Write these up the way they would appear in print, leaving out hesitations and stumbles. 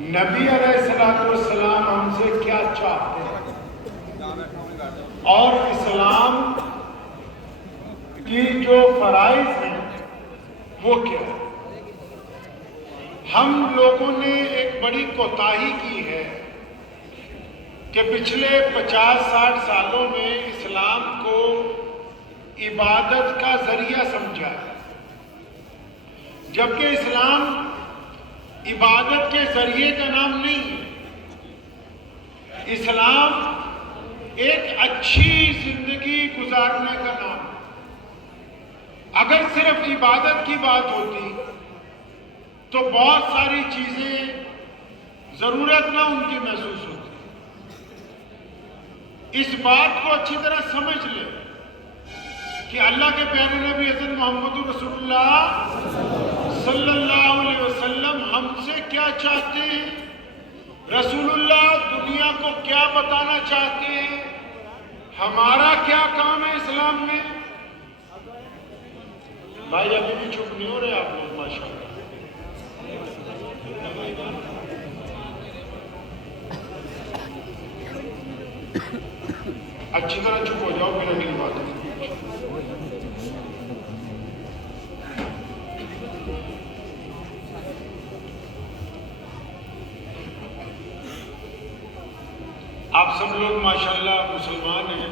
نبی علیہ السلام ہم سے کیا چاہتے ہیں اور اسلام کی جو فرائض ہیں وہ کیا ہے۔ ہم لوگوں نے ایک بڑی کوتاہی کی ہے کہ پچھلے 50-60 سالوں میں اسلام کو عبادت کا ذریعہ سمجھا ہے، جبکہ اسلام عبادت کے ذریعے کا نام نہیں ہے۔ اسلام ایک اچھی زندگی گزارنے کا نام ہے۔ اگر صرف عبادت کی بات ہوتی تو بہت ساری چیزیں ضرورت نہ ان کی محسوس ہوتی۔ اس بات کو اچھی طرح سمجھ لے کہ اللہ کے پیارے نبی حضرت محمد رسول اللہ صلی اللہ علیہ وسلم ہم سے کیا چاہتے ہیں، رسول اللہ دنیا کو کیا بتانا چاہتے ہیں، ہمارا کیا کام ہے اسلام میں۔ بھائی ابھی بھی چپ نہیں ہو رہے آپ لوگ ماشاءاللہ۔ اچھی طرح چپ ہو جاؤ، پھر اگلی بات ہے۔ آپ سب لوگ ماشاءاللہ مسلمان ہیں،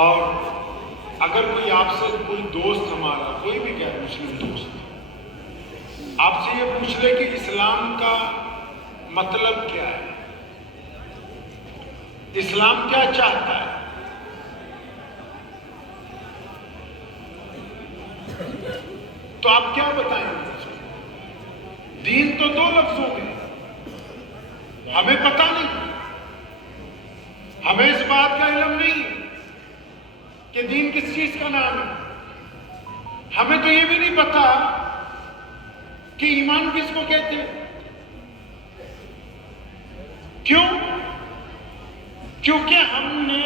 اور اگر کوئی آپ سے کوئی دوست ہمارا کوئی بھی غیر مسلم دوست آپ سے یہ پوچھ لے کہ اسلام کا مطلب کیا ہے، اسلام کیا چاہتا ہے، تو آپ کیا بتائیں گے؟ دین تو 2 لفظوں میں، ہمیں پتہ نہیں، ہمیں اس بات کا علم نہیں کہ دین کس چیز کا نام ہے۔ ہمیں تو یہ بھی نہیں پتا کہ ایمان کس کو کہتے ہیں۔ کیوں؟ کیونکہ ہم نے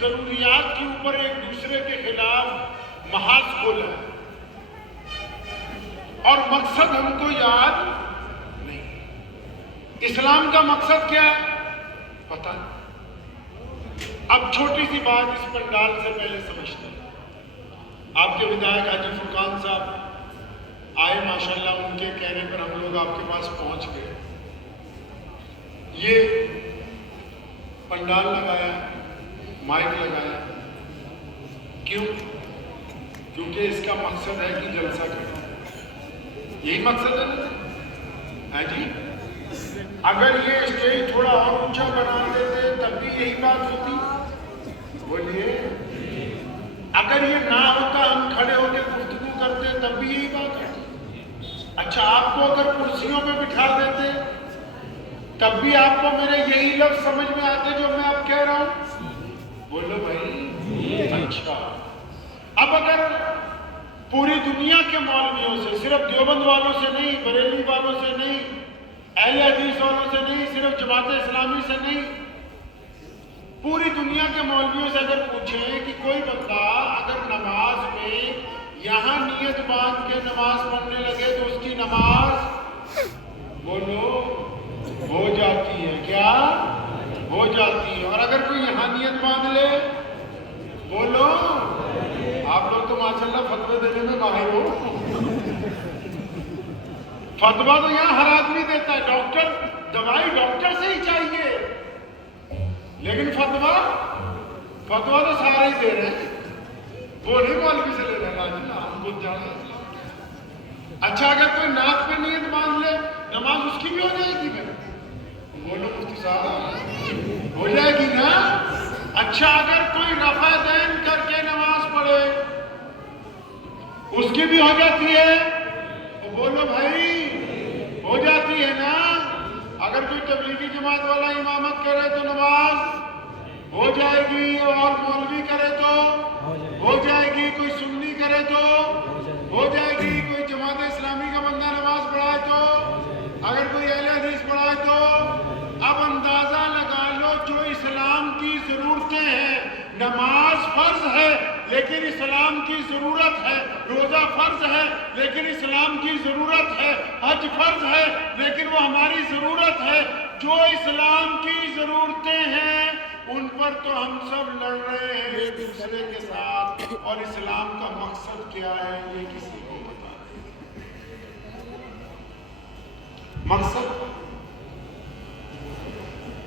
ضروریات کے اوپر ایک دوسرے کے خلاف محاذ کھولا ہے، اور مقصد ہم کو یاد نہیں۔ اسلام کا مقصد کیا ہے پتہ نہیں۔ اب چھوٹی سی بات اس پنڈال سے پہلے سمجھتے ہیں۔ آپ کے ودھایک حاجی فرقان صاحب آئے ماشاءاللہ، ان کے کہنے پر ہم لوگ آپ کے پاس پہنچ گئے۔ یہ پنڈال لگایا، مائک لگایا، کیوں؟ کیونکہ اس کا مقصد ہے کہ جلسہ کریں، یہی مقصد ہے نا جی۔ اگر یہ اسٹیج تھوڑا اور اونچا بنا دیتے تب بھی یہی بات ہوتی، بولیے۔ اگر یہ نہ ہوتا، ہم کھڑے ہو کے گفتگو کرتے تب بھی یہی بات ہوتی۔ اچھا، آپ کو اگر کرسیوں پہ بٹھا دیتے تب بھی آپ کو میرے یہی لفظ سمجھ میں آتے جو میں اب کہہ رہا ہوں، بولو بھائی۔ اچھا، اب اگر پوری دنیا کے مولویوں سے، صرف دیوبند والوں سے نہیں، بریلوی والوں سے نہیں، اہل حدیث والوں سے نہیں، صرف جماعت اسلامی سے نہیں، پوری دنیا کے مولویوں سے اگر پوچھیں کہ کوئی بندہ اگر نماز میں یہاں نیت باندھ کے نماز پڑھنے لگے تو اس کی نماز بولو ہو جاتی ہے، کیا ہو جاتی ہے؟ اور اگر کوئی یہاں نیت باندھ لے، بولو۔ آپ لوگ تو ماشاءاللہ فتوے دینے میں ماہر ہو۔ فتویٰ تو یہاں ہر آدمی دیتا ہے، ڈاکٹر دوائی ڈاکٹر سے ہی چاہیے، لیکن فتویٰ تو سارے ہی دے رہے ہیں، وہ نہیں مولوی سے لے رہے ہیں، ہم خود جانا۔ اچھا، اگر کوئی ناک پہ نیت باندھ لے، نماز اس کی بھی ہو جائے گی پھر؟ بولو مفتی صاحب، ہو جائے گی نا؟ اچھا، اگر کوئی رفع دین کر کے نماز پڑھے، اس کی بھی ہو جاتی ہے؟ بولو بھائی، ہو جاتی ہے نا؟ اگر کوئی تبلیغی جماعت والا امامت کرے تو نماز ہو جائے گی، اور مولوی کرے تو ہو جائے گی، کوئی سنی کرے تو ہو جائے گی، کوئی جماعت اسلامی کا بندہ نماز پڑھائے تو، اگر کوئی اہل حدیث پڑھائے تو۔ اب اندازہ لگا لو، جو اسلام کی ضرورتیں ہیں، نماز فرض ہے لیکن اسلام کی ضرورت ہے، روزہ فرض ہے لیکن اسلام کی ضرورت ہے، حج فرض ہے لیکن وہ ہماری ضرورت ہے. جو اسلام کی ضرورتیں ہیں ان پر تو ہم سب لڑ رہے ہیں ایک دوسرے کے ساتھ, اور اسلام کا مقصد کیا ہے یہ کسی کو پتا نہیں. مقصد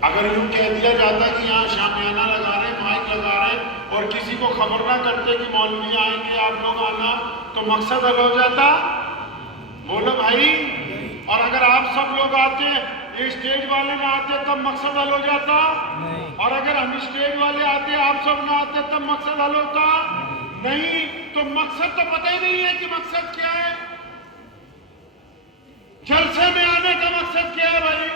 اگر یوں کہہ دیا جاتا کہ یہاں شامیانہ لگا رہے, مائک لگا رہے, اور کسی کو خبر نہ کرتے کہ مولوی آئیں گے آپ لوگ آنا, تو مقصد حل ہو جاتا؟ بولو بھائی. اور اگر آپ سب لوگ آتے, یہ اسٹیج والے نہ آتے تب مقصد حل ہو جاتا؟ اور اگر ہم اسٹیج والے آتے آپ سب نہ آتے تب مقصد حل ہوتا؟ نہیں. تو مقصد تو پتہ ہی نہیں ہے کہ مقصد کیا ہے. جلسے میں آنے کا مقصد کیا ہے بھائی؟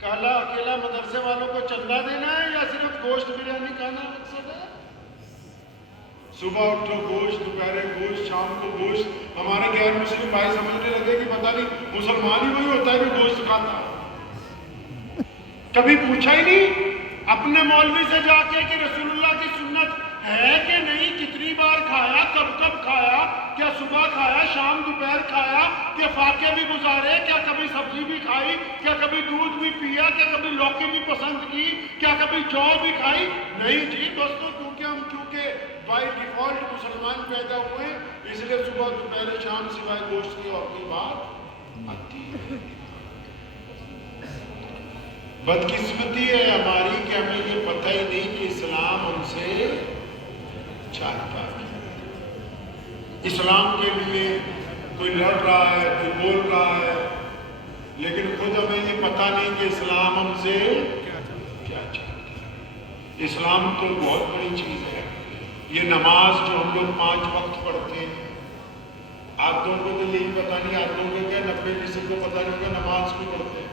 کالا اکیلا مدرسے والوں کو چندہ دینا ہے یا صرف گوشت بریانی کھانا مقصد ہے؟ صبح اٹھو گوشت, دوپہرے گوشت, شام کو گوشت. ہمارے غیر مسلم بھائی سمجھنے لگے کہ پتہ نہیں مسلمان ہی وہی ہوتا ہے جو گوشت کھاتا ہے. کبھی پوچھا ہی نہیں اپنے مولوی سے جا کے کہ رسول اللہ کی سنت ہے کہ نہیں, کتنی بار کھایا, کب کب کھایا, کیا صبح کھایا, شام دوپہر کھایا, کیا فاقے بھی گزارے, کیا کبھی سبزی بھی کھائی, کیا کبھی دودھ بھی پیا, کیا کبھی لوکی بھی پسند کی, کیا کبھی جو بھی کھائی؟ نہیں جی دوستو, کیونکہ بائی ڈیفالٹ مسلمان پیدا ہوئے اس لیے صبح دوپہر شام سوائے گوشت کی اور کوئی بات آتی ہے. بدقسمتی ہے ہماری کہ ہمیں یہ پتہ ہی نہیں کہ اسلام ہم سے چاہتا ہے. اسلام کے لیے کوئی لڑ رہا ہے, کوئی بول رہا ہے, لیکن خود ہمیں یہ پتہ نہیں کہ اسلام ہم سے کیا چاہتا ہے. اسلام تو بہت بڑی چیز ہے. یہ نماز جو ہم لوگ 5 وقت پڑھتے ہیں, آپ لوگوں کو تو یہی پتہ نہیں, آپ لوگوں کو کیا 90% کو پتہ نہیں ہوگا نماز کیوں پڑھتے ہیں.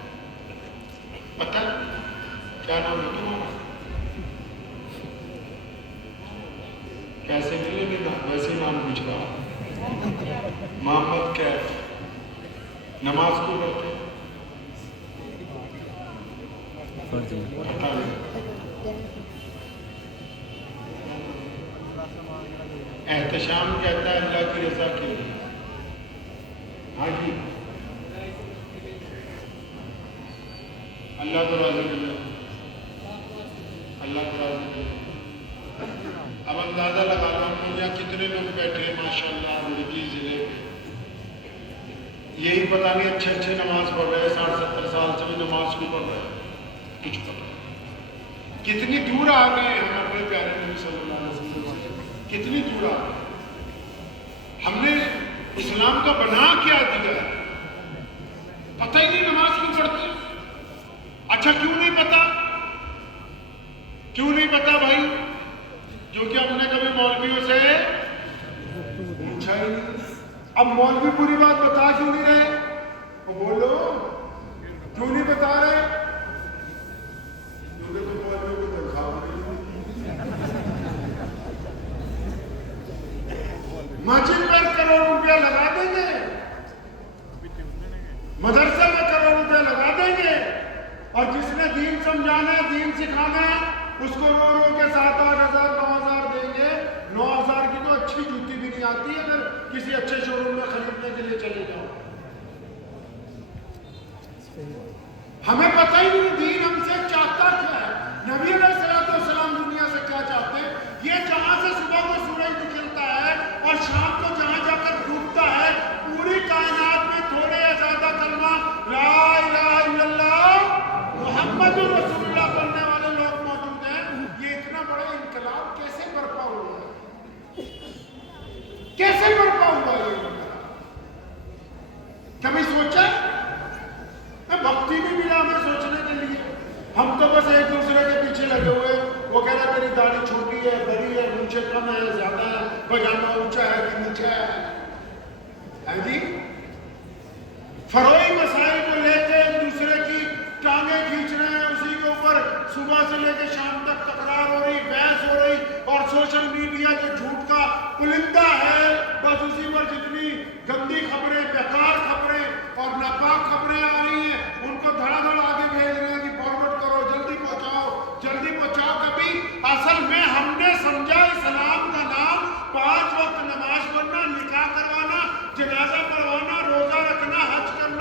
پتہ کیا نام ہے تمہارا؟ کیسے ملے گے نا ویسے نام پوچھ رہا. محمد کیف. نماز کیوں پڑھتے ہیں؟ پتہ نہیں. احتشام کہتا ہے اللہ کی رضا کے لیے. ہاں جی, اللہ کو راضی کرنا, اللہ کو راضی کرنا. اب اندازہ لگا لو ہم لوگ یہاں کتنے لوگ بیٹھے ہیں ماشاءاللہ روڑکی ضلع میں, یہی پتہ نہیں اچھے نماز پڑھ رہے ہیں, 60-70 سال سے بھی نماز کیوں پڑھ رہے ہیں, کچھ پتہ نہیں. کتنی دور آ گئے ہیں ہم اپنے پیارے نبی صلی اللہ علیہ وسلم سے, کتنی دور آ گئے. ہم نے اسلام کا بنا کیا دیا ہے, پتہ ہی نہیں نماز کیوں پڑھتے. اچھا کیوں نہیں پتا, کیوں نہیں پتا بھائی؟ کیونکہ ہم نے کبھی مولویوں سے پوچھا ہی نہیں. اب مولوی پوری بات بتا کیوں نہیں رہے؟ وہ بولو کیوں نہیں بتا رہے؟ کیونکہ تم مولوی کو تنخواہ نہیں. مسجد پر کروڑ روپیہ لگا دیں گے, مدرسے میں کروڑ روپیہ لگا دیں گے, اور جس نے دین سمجھانا ہے, دین سکھانا ہے, اس کو رو رو کے 7,000 9,000 دیں گے. 9,000 کی تو اچھی جوتی بھی نہیں آتی ہے اگر کسی اچھے شو روم میں خریدنے کے لیے چلے جاؤ. ہمیں پتہ ہی نہیں دین ہم سے چاہتا کیا ہے. نبی علیہ السلام دنیا سے کیا چاہتے ہیں؟ یہ جہاں سے صبح کو سورج نکلتا ہے اور شام کو جہاں جا کر ڈوبتا ہے, پوری کائنات میں تھوڑے یا زیادہ کلمہ لا الہ الا اللہ محمد رسول اللہ پڑھنے والے لوگ موجود ہیں. یہ اتنا بڑا انقلاب کیسے برپا ہوا ہے؟ کیسے برپا ہوا ہے یہ انقلاب؟ کبھی سوچا؟ وقت ہی نہیں ملا ہمیں سوچنے کے لیے. ہم تو بس ایک دوسرے کے پیچھے لگے ہوئے. وہ کہہ رہا تیری داڑھی چھوٹی ہے, بڑی ہے, نیچے کم ہے, زیادہ ہے, پاجامہ اونچا ہے کہ نیچا ہے جی. فروئی مسائل کو لے کے ایک دوسرے کی ٹانگیں کھینچ رہے ہیں, اسی کے اوپر صبح سے لے کے شام تک تکرار ہو رہی, بحث ہو رہی, اور سوشل میڈیا جو جھوٹ کا پلندہ ہے بس اسی پر جتنی گندی خبریں, بیکار خبریں اور ناپاک خبریں آ رہی ہیں ان کو دھڑا دھڑ آگے بھیج رہے ہیں کہ فارورڈ کرو, جلدی پہنچاؤ, جلدی پہنچاؤ. کبھی اصل میں ہم نے سمجھا اسلام کا نام 5 وقت نماز پڑھنا, نکاح کروانا, جنازہ پڑھوانا, روزہ رکھنا, حج کرنا,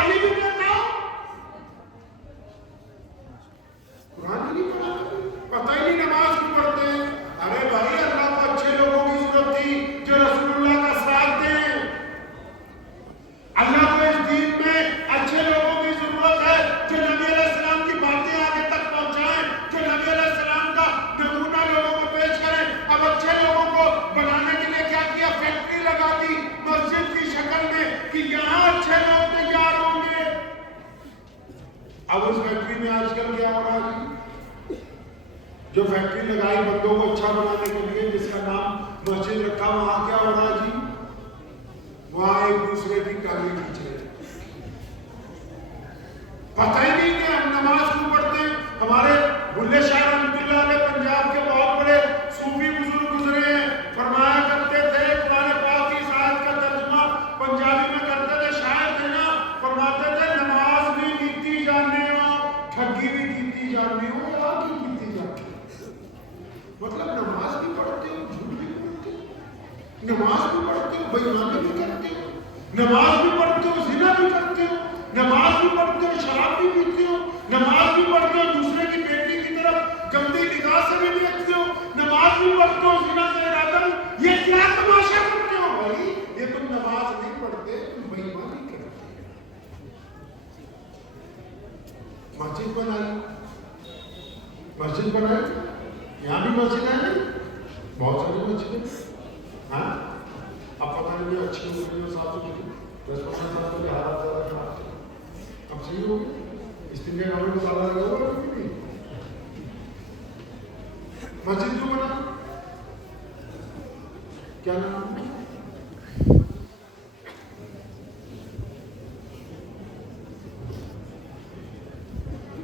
گالی بھی دیتا ہوں. قرآن ہی نہیں پڑھا, پتہ ہی نہیں نماز کیوں پڑھتے ہیں. ارے بھائی اللہ کو اچھے لوگوں کی ضرورت تھی جو رسول اللہ کا ساتھ دیں. اللہ کو اس دین میں اچھے لوگوں کی ضرورت ہے جو نبی علیہ السلام کی باتیں آگے تک پہنچائیں, جو نبی علیہ السلام کا نمونہ لوگوں کو پیش کریں. اب اچھے لوگوں کو بنانے کے لیے کیا کیا, فیکٹری لگا دی مسجد کی شکل میں کہ یہاں اچھے لوگ تیار ہوں گے. اب اس فیکٹری میں آج کل کیا ہو رہا ہے, جو فیکٹری لگائی بندوں کو اچھا بنانے کے لیے جس کا نام مسجد رکھا, وہاں کیا ہو رہا ہے جی, وہاں ایک دوسرے کی ٹانگیں کھینچ رہے ہیں. پتہ ہی نہیں کہ ہم نماز کیوں پڑھتے ہیں. ہمارے بلے شاہ رحمۃ اللہ علیہ پنجاب کے بہت بڑے صوفی بزرگ گزرے ہیں, فرمایا کرتے تھے, قرآن پاک کی آیت کا ترجمہ پنجابی میں کرتے تھے, شاعر تھے نا, فرماتے تھے نماز بھی کیتی جانے ہو, ٹھگی بھی کیتی جانے ہو, یا کی کیتی جانے ہو. مطلب نماز بھی پڑھتے ہو, جھوٹ بھی بولتے ہو, نماز بھی پڑھتے ہو, بے ایمانی بھی کرتے ہو, نماز بھی پڑھتے ہو, زنا بھی کرتے ہو, نماز بھی پڑھتے ہو, شراب بھی پیتے ہو, نماز بھی پڑھتے ہو, دوسرے کی بیٹی کی طرف گندی نگاہ سے بھی دیکھتے ہو, نماز بھی پڑھتے ہو, زنا کا ارادہ بھی. یہ کیا تماشا کرتے ہو بھائی؟ یہ تم نماز نہیں پڑھتے, تم بے ایمانی کرتے. مسجد بنائی, مسجد بنائی, یہاں بھی مسجد ہے نہیں, بہت ساری مسجد. ہاں اب پتہ نہیں اچھی ہو گئی ہے, صاف ستھری 10% سال کے حالات زیادہ خراب تھے, اب صحیح ہو گئی. استنجا کرنے کو زیادہ لگا ہوگا نہیں. مسجد کیوں بنا, کیا نام ہے؟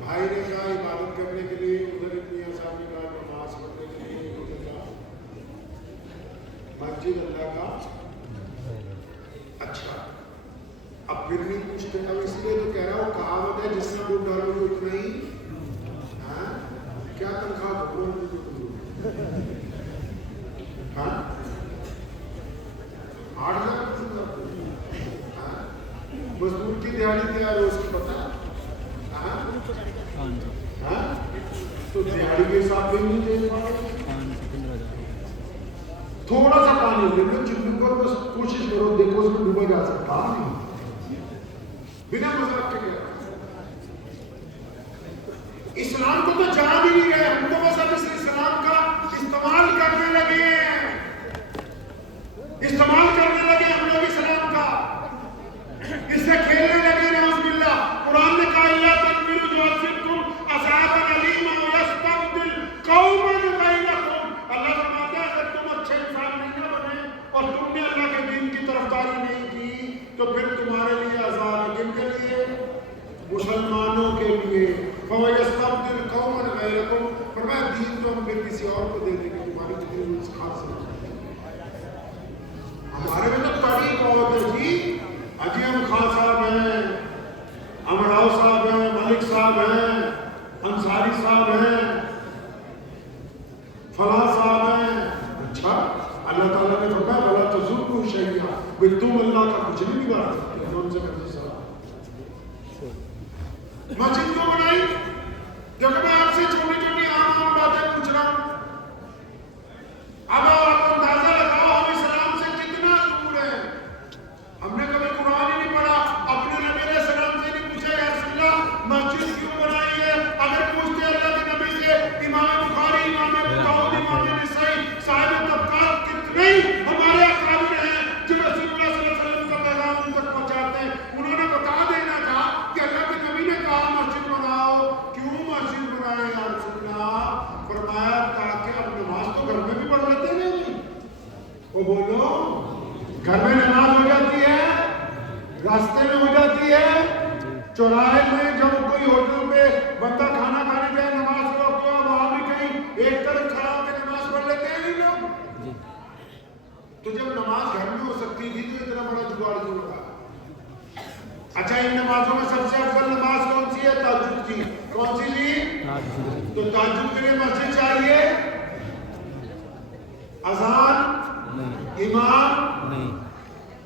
بھائی نے کہا عبادت کرنے کے لیے, ادھر اتنی آسانی کا نماز پڑھنے کے لیے, ادھر کا مسجد اللہ کا. اچھا اب پھر نہیں پوچھتے, اب اس لیے تو کہہ رہا ہوں کہاوت ہے جس میں دودھ ڈالو گے اتنا ہی. ہاں کیا تنخواہ بھگو ہاں 8 لاکھ مزدور کی دیہڑی تیار ہو, اس کی پتہ ہے. تو دیہڑی کے حساب سے نہیں دے پاؤ, تھوڑا سا پانی دے دو چلو کر, بس کوشش کرو, دیکھو اس میں ڈوبا جا سکتا نہیں, بنا مذاق کے کہہ رہا. اسلام کو تو جان ہی نہیں رہے, ہم تو بس اب اس اسلام کا استعمال کرنے لگے ہیں, استعمال کرنے لگے ہم لوگ اسلام کا, اس سے کھیلنے لگے. نعوذ باللہ. قرآن نے کہا یا تکبیروا یعذبکم عذابا علیما ویستبدل قوما غیرکم. اللہ فرماتا ہے اگر تم اچھے انسان نہیں نہ بنے اور تم نے اللہ کے دین کی طرفداری نہیں کی تو پھر تمہارے لیے عذاب ہے. کن کے لیے؟ مسلمانوں کے لیے. فَوَيَسْتَبْدِلْ قَوْمًا غَيْرَكُمْ. فرمایا دین تو ہم پھر کسی اور کو دے دیں گے, تمہاری جتنی روز خاص ہے. ہمارے میں تو تاریخ بہت ہے جی. اجیم خان صاحب ہیں, امراؤ صاحب ہیں, ملک صاحب ہیں, انصاری صاحب ہیں, فلاں صاحب ہیں. اچھا اللہ تعالیٰ نے فرمایا وَلَا تَزُرُّوا شَيْئًا, بھئی تم اللہ کا کچھ نہیں بگاڑ سکتے. کون سے مرضی صاحب مسجد کیوں بنائی؟ دیکھو میں آپ سے چھوٹی چھوٹی عام باتیں پوچھ رہا ہوں. اب آپ اندازہ لگاؤ ہم اسلام سے کتنا دور ہیں. ہم نے کبھی قرآن ہی نہیں پڑھا, اپنے نبی علیہ السلام سے نہیں پوچھا یا رسول اللہ مسجد کیوں بنائی ہے. اگر پوچھتے اللہ کے نبی سے, امام بخاری, امام ابو داؤد, امام نسائی, صاحب طبقات کتنے ہمارے اکابر ہیں جو رسول اللہ صلی اللہ علیہ وسلم کا پیغام ان تک پہنچاتے ہیں. انہوں نے بتا دینا تھا کہ اللہ کے نبی نے کہا مسجد بناؤ, کیوں مسجد بنائے یا رسول اللہ؟ فرمایا تاکہ اب نماز تو گھر میں بھی پڑھ لیتے ہیں نہیں. وہ بولو گھر میں نماز ہو جاتی ہے, راستے میں ہو جاتی ہے, چوراہے میں جب کوئی ہوٹل پہ بندہ کھانا کھانے جائے نماز روکتے ہو, وہاں بھی کہیں ایک طرف کھڑا ہو کے نماز پڑھ لیتے ہیں نہیں لوگ. تو جب نماز گھر میں ہو سکتی تھی تو اتنا بڑا جگاڑ کیوں لگا؟ اچھا ان نمازوں میں سب سے افضل نماز کون سی ہے؟ تہجد کی. کون سی جی؟ تو تہجد کے لیے مسجد چاہیے, اذان, امام.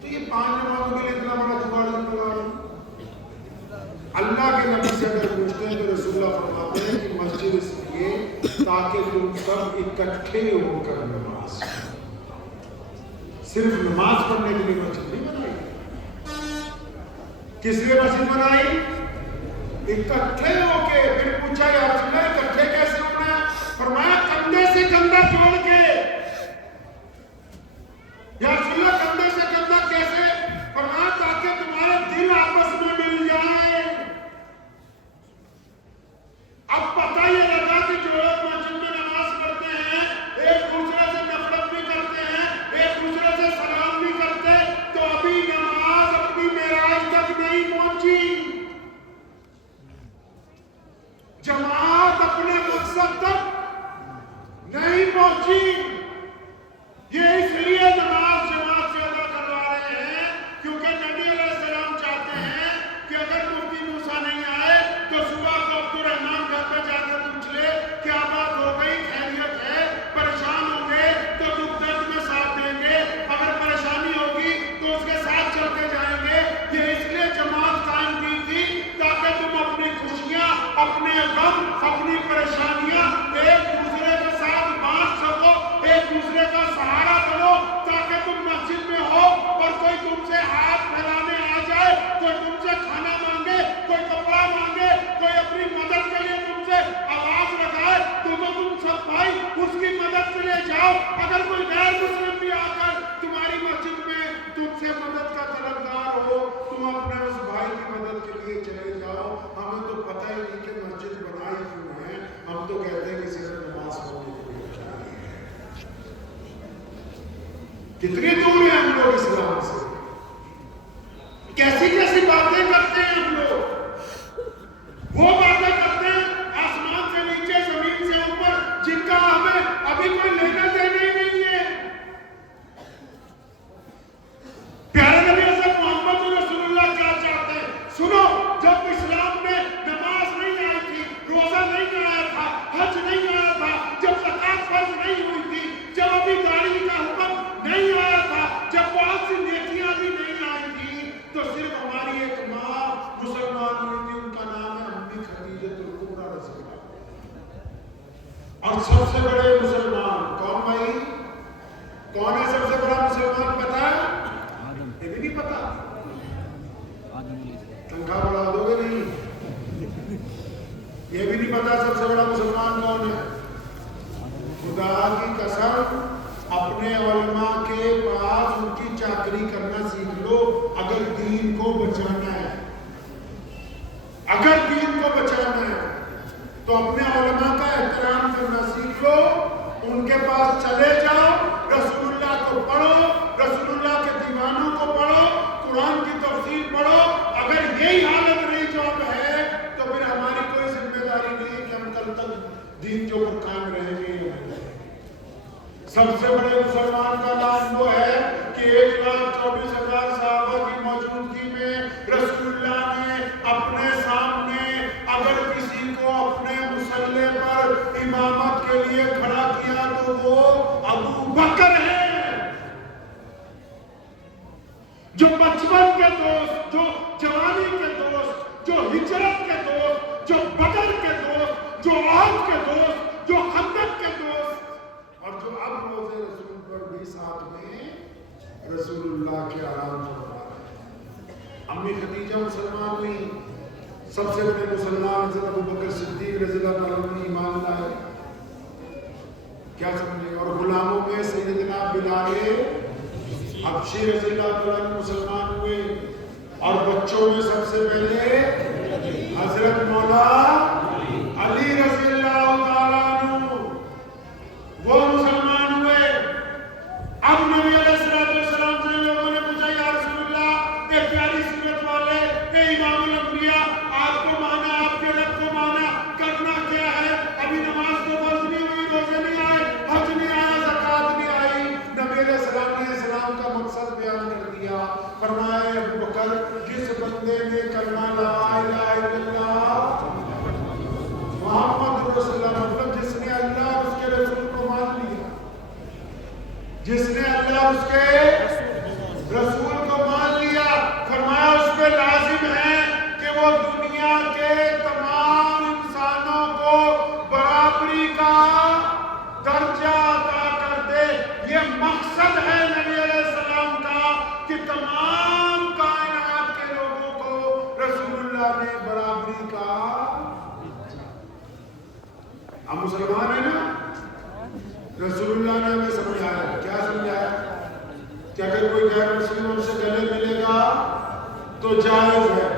تو یہ 5 نمازوں کے لیے اتنا بڑا جگاڑ کیوں لگا رہے ہیں؟ اکٹھے ہو کر نماز پڑھو۔ صرف نماز پڑھنے کے لیے مسجد نہیں بنائی، کس لیے مسجد بنائی؟ اکٹھے ہو کے۔ پھر پوچھا یا رسول اللہ اکٹھے کیسے ہونا ہے؟ فرمایا کندھے سے کندھا جوڑ کے۔ یا رسول اللہ کندھے سے کندھا کیسے؟ فرمایا تاکہ تمہارے دل آپس میں مل جائیں۔ اب پتہ یہ لگا کہ جو لوگ مسجد میں نماز پڑھتے ہیں ایک دوسرے سے نفرت بھی کرتے ہیں، ایک دوسرے سے سلام بھی کرتے، تو ابھی نماز اپنی معراج تک نہیں پہنچی، جماعت اپنے مقصد تک نہیں پہنچی۔ یہ اس لیے نماز جماعت سے ادا کروا رہے ہیں کیونکہ نبی علیہ السلام چاہتے ہیں کہ اگر مفتی موسیٰ نہیں آئے تو صبح کو عبد الرحمن گھر پہ جا کر پوچھ لے کیا بات ہو گئی، خیریت ہے، پریشان ہوں گے تو دکھ درد میں ساتھ دیں گے، اگر پریشانی ہوگی تو اس کے ساتھ چل کے جائیں گے۔ یہ اس لیے جماعت قائم کی تھی تاکہ تم اپنی خوشیاں، اپنے غم، اپنی پریشانیاں ایک دوسرے کے ساتھ بانٹ سکو، ایک دوسرے کا سہارا کرو، تاکہ تم مسجد میں ہو اور کوئی تم سے ہاتھ پھیلانے آ جائے، کوئی تم سے کھانا مانگے، کوئی کپڑا مانگے، کوئی اپنی مدد کے لیے تم سے آواز لگائے تو تم سب بھائی اس کی مدد کے لیے جاؤ۔ اگر کوئی غیر مسلم بھی آ کر تمہاری مسجد میں تم سے مدد کا طلبگار ہو، تم اپنے اس بھائی کی مدد کے لیے چلے جاؤ۔ ہمیں تو پتہ ہی نہیں کہ مسجد بنائی کیوں ہے، ہم تو کہتے ہیں کہ صرف نماز پڑھنے کے لیے چاہیے۔ کتنی دور ہیں ہم لوگ اسلام سے، کیسی کیسی باتیں کرتے ہیں ہم لوگ، وہ باتیں کرتے ہیں آسمان سے نیچے زمین سے اوپر جن کا ہمیں ابھی کوئی لینا دینا ہی نہیں ہے۔ پیارے نبی حضرت محمد رسول اللہ کیا چاہتے ہیں؟ سنو، جب اسلام میں نماز نہیں آئی تھی، روزہ نہیں آیا تھا، حج نہیں آیا تھا، جب زکوٰۃ فرض نہیں ہوئی تھی، جب ابھی داڑھی کا حکم نہیں آیا تھا، جب بہت سی نیکیاں بھی نہیں آئی تھی، تو صرف ہماری ایک ماں مسلمان ہوئی تھی، ان کا نام ہے امی خدیجۃ الکبریٰ رضی اللہ عنہا۔ اور سب سے بڑے مسلمان کون بھائی؟ کون ہے سب سے بڑا مسلمان پتہ ہے؟ یہ بھی نہیں پتا؟ تنخواہ بڑھا دو گے نہیں؟ یہ بھی نہیں پتا سب سے بڑا مسلمان کون ہے؟ خدا کی قسم اپنے علماء کے پاس ان کی چاکری کرنا سیکھ لو اگر دین کو بچانا ہے۔ اگر دین کو بچانا ہے تو اپنے علماء کا احترام کرنا سیکھ لو، ان کے پاس چلے جاؤ، رسول اللہ کو پڑھو، رسول اللہ کے دیوانوں کو پڑھو، قرآن کی تفسیر پڑھو۔ اگر یہی حالت رہی جو اب ہے تو پھر ہماری کوئی ذمہ داری نہیں ہے کہ ہم کل تک دین کے اوپر قائم رہیں گے۔ سب سے بڑے مسلمان کا نام وہ ہے کہ 1,24,000 صحابہ کی موجودگی میں رسول اللہ نے اپنے سامنے اگر کسی کو اپنے مصلے پر امامت کے لیے کھڑا کیا تو وہ ابو بکر ہے، جو بچپن کے دوست، جو جوانی کے دوست، جو ہجرت کے دوست، جو بدر کے دوست، جو عہد کے دوست، جو خندق کے دوست، اور جو اب روزے رسول پر بھی ساتھ میں رسول اللہ کے آرام فرما رہے ہیں۔ امی خدیجہ مسلمان ہوئی، سب سے بڑے مسلمان حضرت ابوبکر صدیق رضی اللہ عنہ ایمان لائے، کیا سمجھے؟ اور غلاموں میں سیدنا بلال حبشی رضی اللہ عنہ مسلمان ہوئے، اور بچوں میں سب سے پہلے حضرت مولا علی رضی اللہ تعالیٰ عنہ وہ مسلمان ہوئے۔ اب نبی علیہ السلام سے لوگوں نے پوچھا یا رسول اللہ، ایک پیاری سیرت والے، اے امام الانبیاء، آپ کو مانا، آپ کے رب کو مانا، کرنا کیا ہے؟ ابھی نماز تو فرض نہیں ہوئی، روزے نہیں آئے، حج نہیں آیا، زکوٰۃ نہیں آئی۔ نبی علیہ السلام نے اسلام کا مقصد بیان کر دیا، فرمایا اے ابو بکر، جس بندے نے کلمہ لا الہ الا اللہ محمد رسول اللہ، مطلب جس نے اللہ اور اس کے رسول کو مان لیا، جس نے اللہ اور اس کے رسول کو مان لیا، فرمایا اس پہ لازم ہے کہ وہ دنیا کے تمام انسانوں کو برابری کا درجہ اللہ نے ہمیں سمجھایا. کیا سمجھایا؟ کہ اگر کوئی غیر مسلم ہم سے گلے ملے گا تو جائز ہے.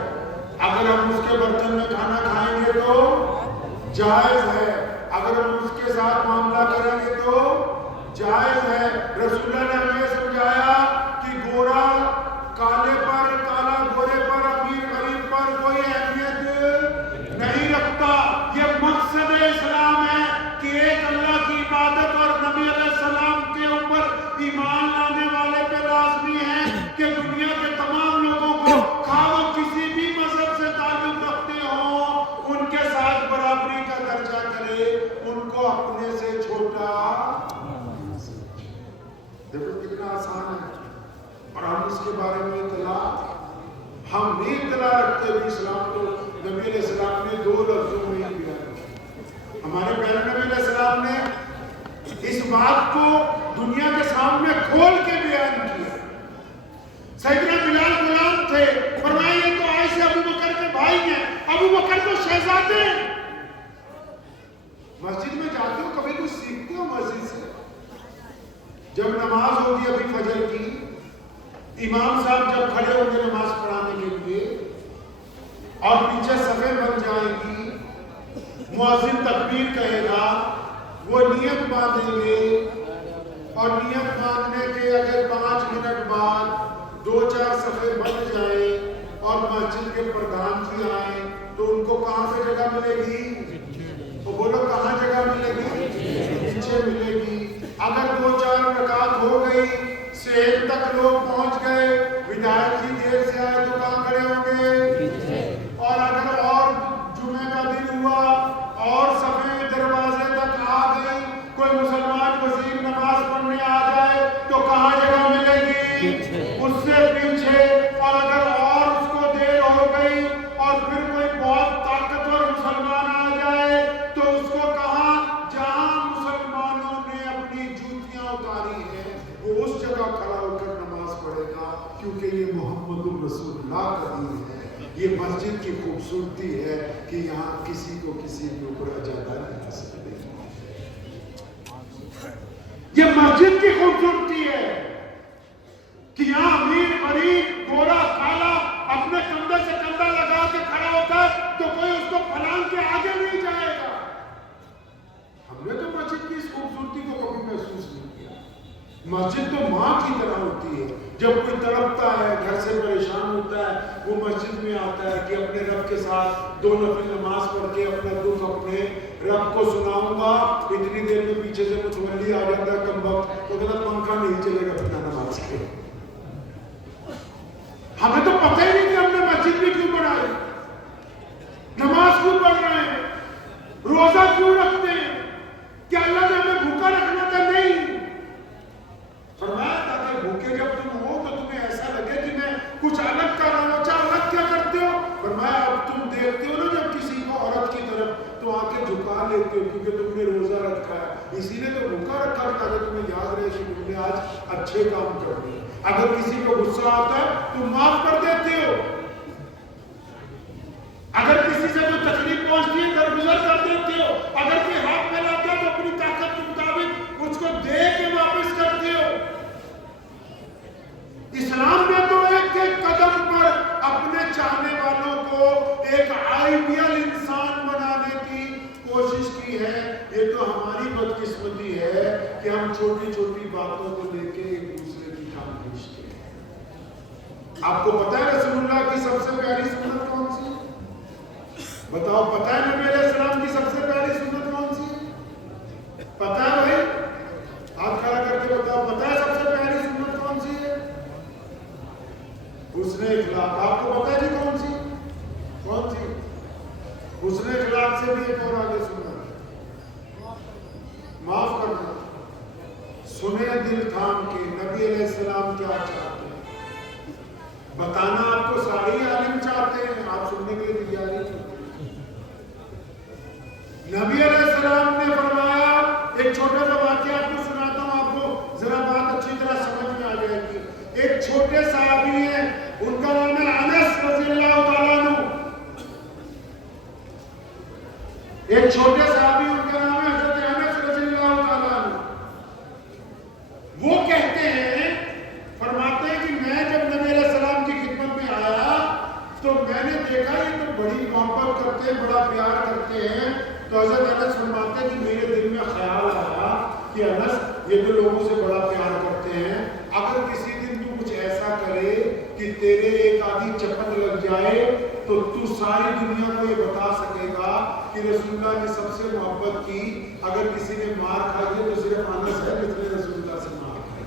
اگر ہم اس کے برتن میں کھانا کھائیں گے تو جائز ہے. اگر ہم اس کے ساتھ معاملہ کریں گے تو جائز ہے. رسول اللہ نے ہمیں سمجھایا کہ گورا کالے پر، کالا گورے پر، امیر غریب پر کوئی اہمیت نہیں رکھتا. یہ مقصد اسلام ہے کہ ایک اللہ کی عبادت اور نبی علیہ السلام کے اوپر ایمان لانے والے پہ لازمی ہے کہ دنیا کے تمام لوگوں کو خواہ وہ کسی بھی مذہب سے تعلق رکھتے ہوں ان کے ساتھ برابری کا درجہ کرے، ان کو اپنے سے چھوٹا. دیکھو کتنا آسان ہے. اور ہم اس کے بارے میں ہم نہیں اطلاع رکھتے بھی. اسلام کو نبی علیہ السلام نے 2 لفظوں میں ہی دیا. ہمارے پیارے نبی علیہ السلام نے اس بات کو دنیا کے سامنے کھول کے بیان کیا. سیدنا بلال غلام تھے، فرمایا یہ تو عائشہ ابو بکر کے بھائی ہیں، ابو بکر تو شہزادے ہیں. مسجد میں جاتے ہو کبھی کچھ سیکھتے ہو مسجد سے؟ جب نماز ہوگی ابھی فجر کی، امام صاحب جب کھڑے ہوں گے نماز پڑھانے کے لیے اور پیچھے صفیں بن جائیں گی، مؤذن تکبیر کہے گا، وہ نیت باندھیں گے اور نیت باندھنے کے اگر 5 منٹ بعد 2-4 صفیں بن جائیں اور مسجد کے پردھان جی آئیں تو ان کو کہاں سے جگہ ملے گی؟ تو بولو کہاں جگہ ملے گی؟ پیچھے ملے گی. اگر 2-4 رکعت ہو گئی، صحت تک لوگ پہنچ گئے، ودایت جی دیر سے آئے تو کہاں کھڑے ہوں گے؟ اور اگر اور جمعہ کا دن ہوا اور صفیں دروازے تک آ گئی، کوئی مسلمان وزیر نماز پڑھنے آ جائے تو کہاں جگہ ملے گی؟ اس سے پیچھے. اور اگر اور اس کو دیر ہو گئی اور پھر کوئی بہت طاقتور مسلمان آ جائے تو اس کو کہاں؟ جہاں مسلمانوں نے اپنی جوتیاں اتاری ہیں وہ اس جگہ کھڑا ہو کر نماز پڑھے گا، کیونکہ یہ محمد رسول اللہ کا دین ہے. یہ مسجد کی خوبصورتی ہے کہ یہاں کسی کو کسی کے اوپر اجازت حاصل نہیں. یہ مسجد کی خوبصورتی ہے کہ یہاں امیر غریب گورا کالا اپنے کندھے سے کندھا لگا کے کھڑا ہوتا ہے تو کوئی اس کو پھلانگ کے آگے نہیں جائے گا. ہم نے تو مسجد کی اس خوبصورتی کو کبھی محسوس نہیں کیا. مسجد تو ماں کی طرح ہوتی ہے. جب کوئی تڑپتا ہے، گھر سے پریشان ہوتا ہے، وہ مسجد میں آتا ہے کہ اپنے رب کے ساتھ 2 نفل نماز پڑھ کے اپنا دکھ اپنے رب کو سناؤں گا. اتنی دیر میں پیچھے سے متولی آ جاتا ہے کم وقت، وہ کہتا پنکھا نہیں چلے گا بنا نماز کے. ہمیں تو پتہ ہی نہیں کہ ہم نے مسجد بھی کیوں بنائی، نماز کیوں پڑھ رہے ہیں، روزہ کیوں رکھتے ہیں. کیا اللہ نے ہمیں بھوکا رکھنا تھا؟ نہیں. فرمایا تاکہ بھوکے جب تم ہو تو تمہیں ایسا لگے کہ میں کچھ الگ کر رہا ہوں. اچھا الگ کیا کرتے ہو؟ فرمایا اب تم دیکھتے ہو نا جب کسی کو عورت کی طرف تو آنکھیں جھکا لیتے ہو کیونکہ تم نے روزہ رکھا ہے. اسی لیے تو بھوکا رکھا تاکہ تمہیں یاد رہے کہ تم نے آج اچھے کام کر دیے. اگر کسی کو غصہ آتا ہے تم معاف کر دیتے ہو. اگر کسی سے کوئی تکلیف پہنچتی ہے درگزر کر دیتے ہو. اگر کوئی ہاتھ پھیلاتا ہے تو اپنی طاقت کے مطابق اس کو دے کے واپس کرتے ہو. اسلام نے تو ایک ایک قدم پر اپنے چاہنے والوں کو ایک آئیڈیل انسان بنانے کی کوشش کی ہے. یہ تو ہماری بدقسمتی ہے کہ ہم چھوٹی چھوٹی باتوں کو لے کے ایک دوسرے کی جان کھینچتے ہیں. آپ کو پتہ ہے رسول اللہ کی سب سے پیاری سنت کون سی؟ بتاؤ پتہ ہے نبی علیہ السلام کی سب سے پیاری سنت کون سی؟ پتہ ہے بھائی؟ ہاتھ کھڑا کر کے بتاؤ پتہ ہے سب سے پیاری سنت کون سی ہے؟ حسن اخلاق. آپ کو پتہ ہے جی کون سی؟ کون سی؟ حسن اخلاق سے بھی ایک اور آگے سننا ہے. معاف کرنا. سنے دل تھام کے نبی علیہ السلام کیا چاہتے ہیں. بتانا آپ کو سارے عالم چاہتے ہیں، آپ سننے کے لیے تیار نہیں. نبی علیہ السلام نے فرمایا، ایک چھوٹا سا واقعہ آپ کو سناتا ہوں، آپ کو ذرا بات اچھی طرح سمجھ میں آ جائے گی. ایک چھوٹے صحابی ہیں، ان کا نام ہے انس رضی اللہ تعالیٰ عنہ. ایک چھوٹے صحابی، ان کا نام ہے حضرت انس رضی اللہ تعالیٰ عنہ. وہ کہتے ہیں، فرماتے ہیں کہ میں جب نبی علیہ السلام کی خدمت میں آیا تو میں نے دیکھا یہ تو بڑی محبت کرتے ہیں، بڑا پیار کرتے ہیں. تو حضرت انس فرماتے ہیں کہ میرے دل میں خیال آیا کہ انس یہ تو لوگوں سے بڑا پیار کرتے ہیں، اگر کسی دن تو کچھ ایسا کرے کہ تیرے ایک آدھی چپت لگ جائے تو ساری دنیا کو یہ بتا سکے گا کہ رسول اللہ نے سب سے محبت کی. اگر کسی نے مار کھائی ہے تو صرف انس ہے جس نے رسول اللہ سے مار کھائی.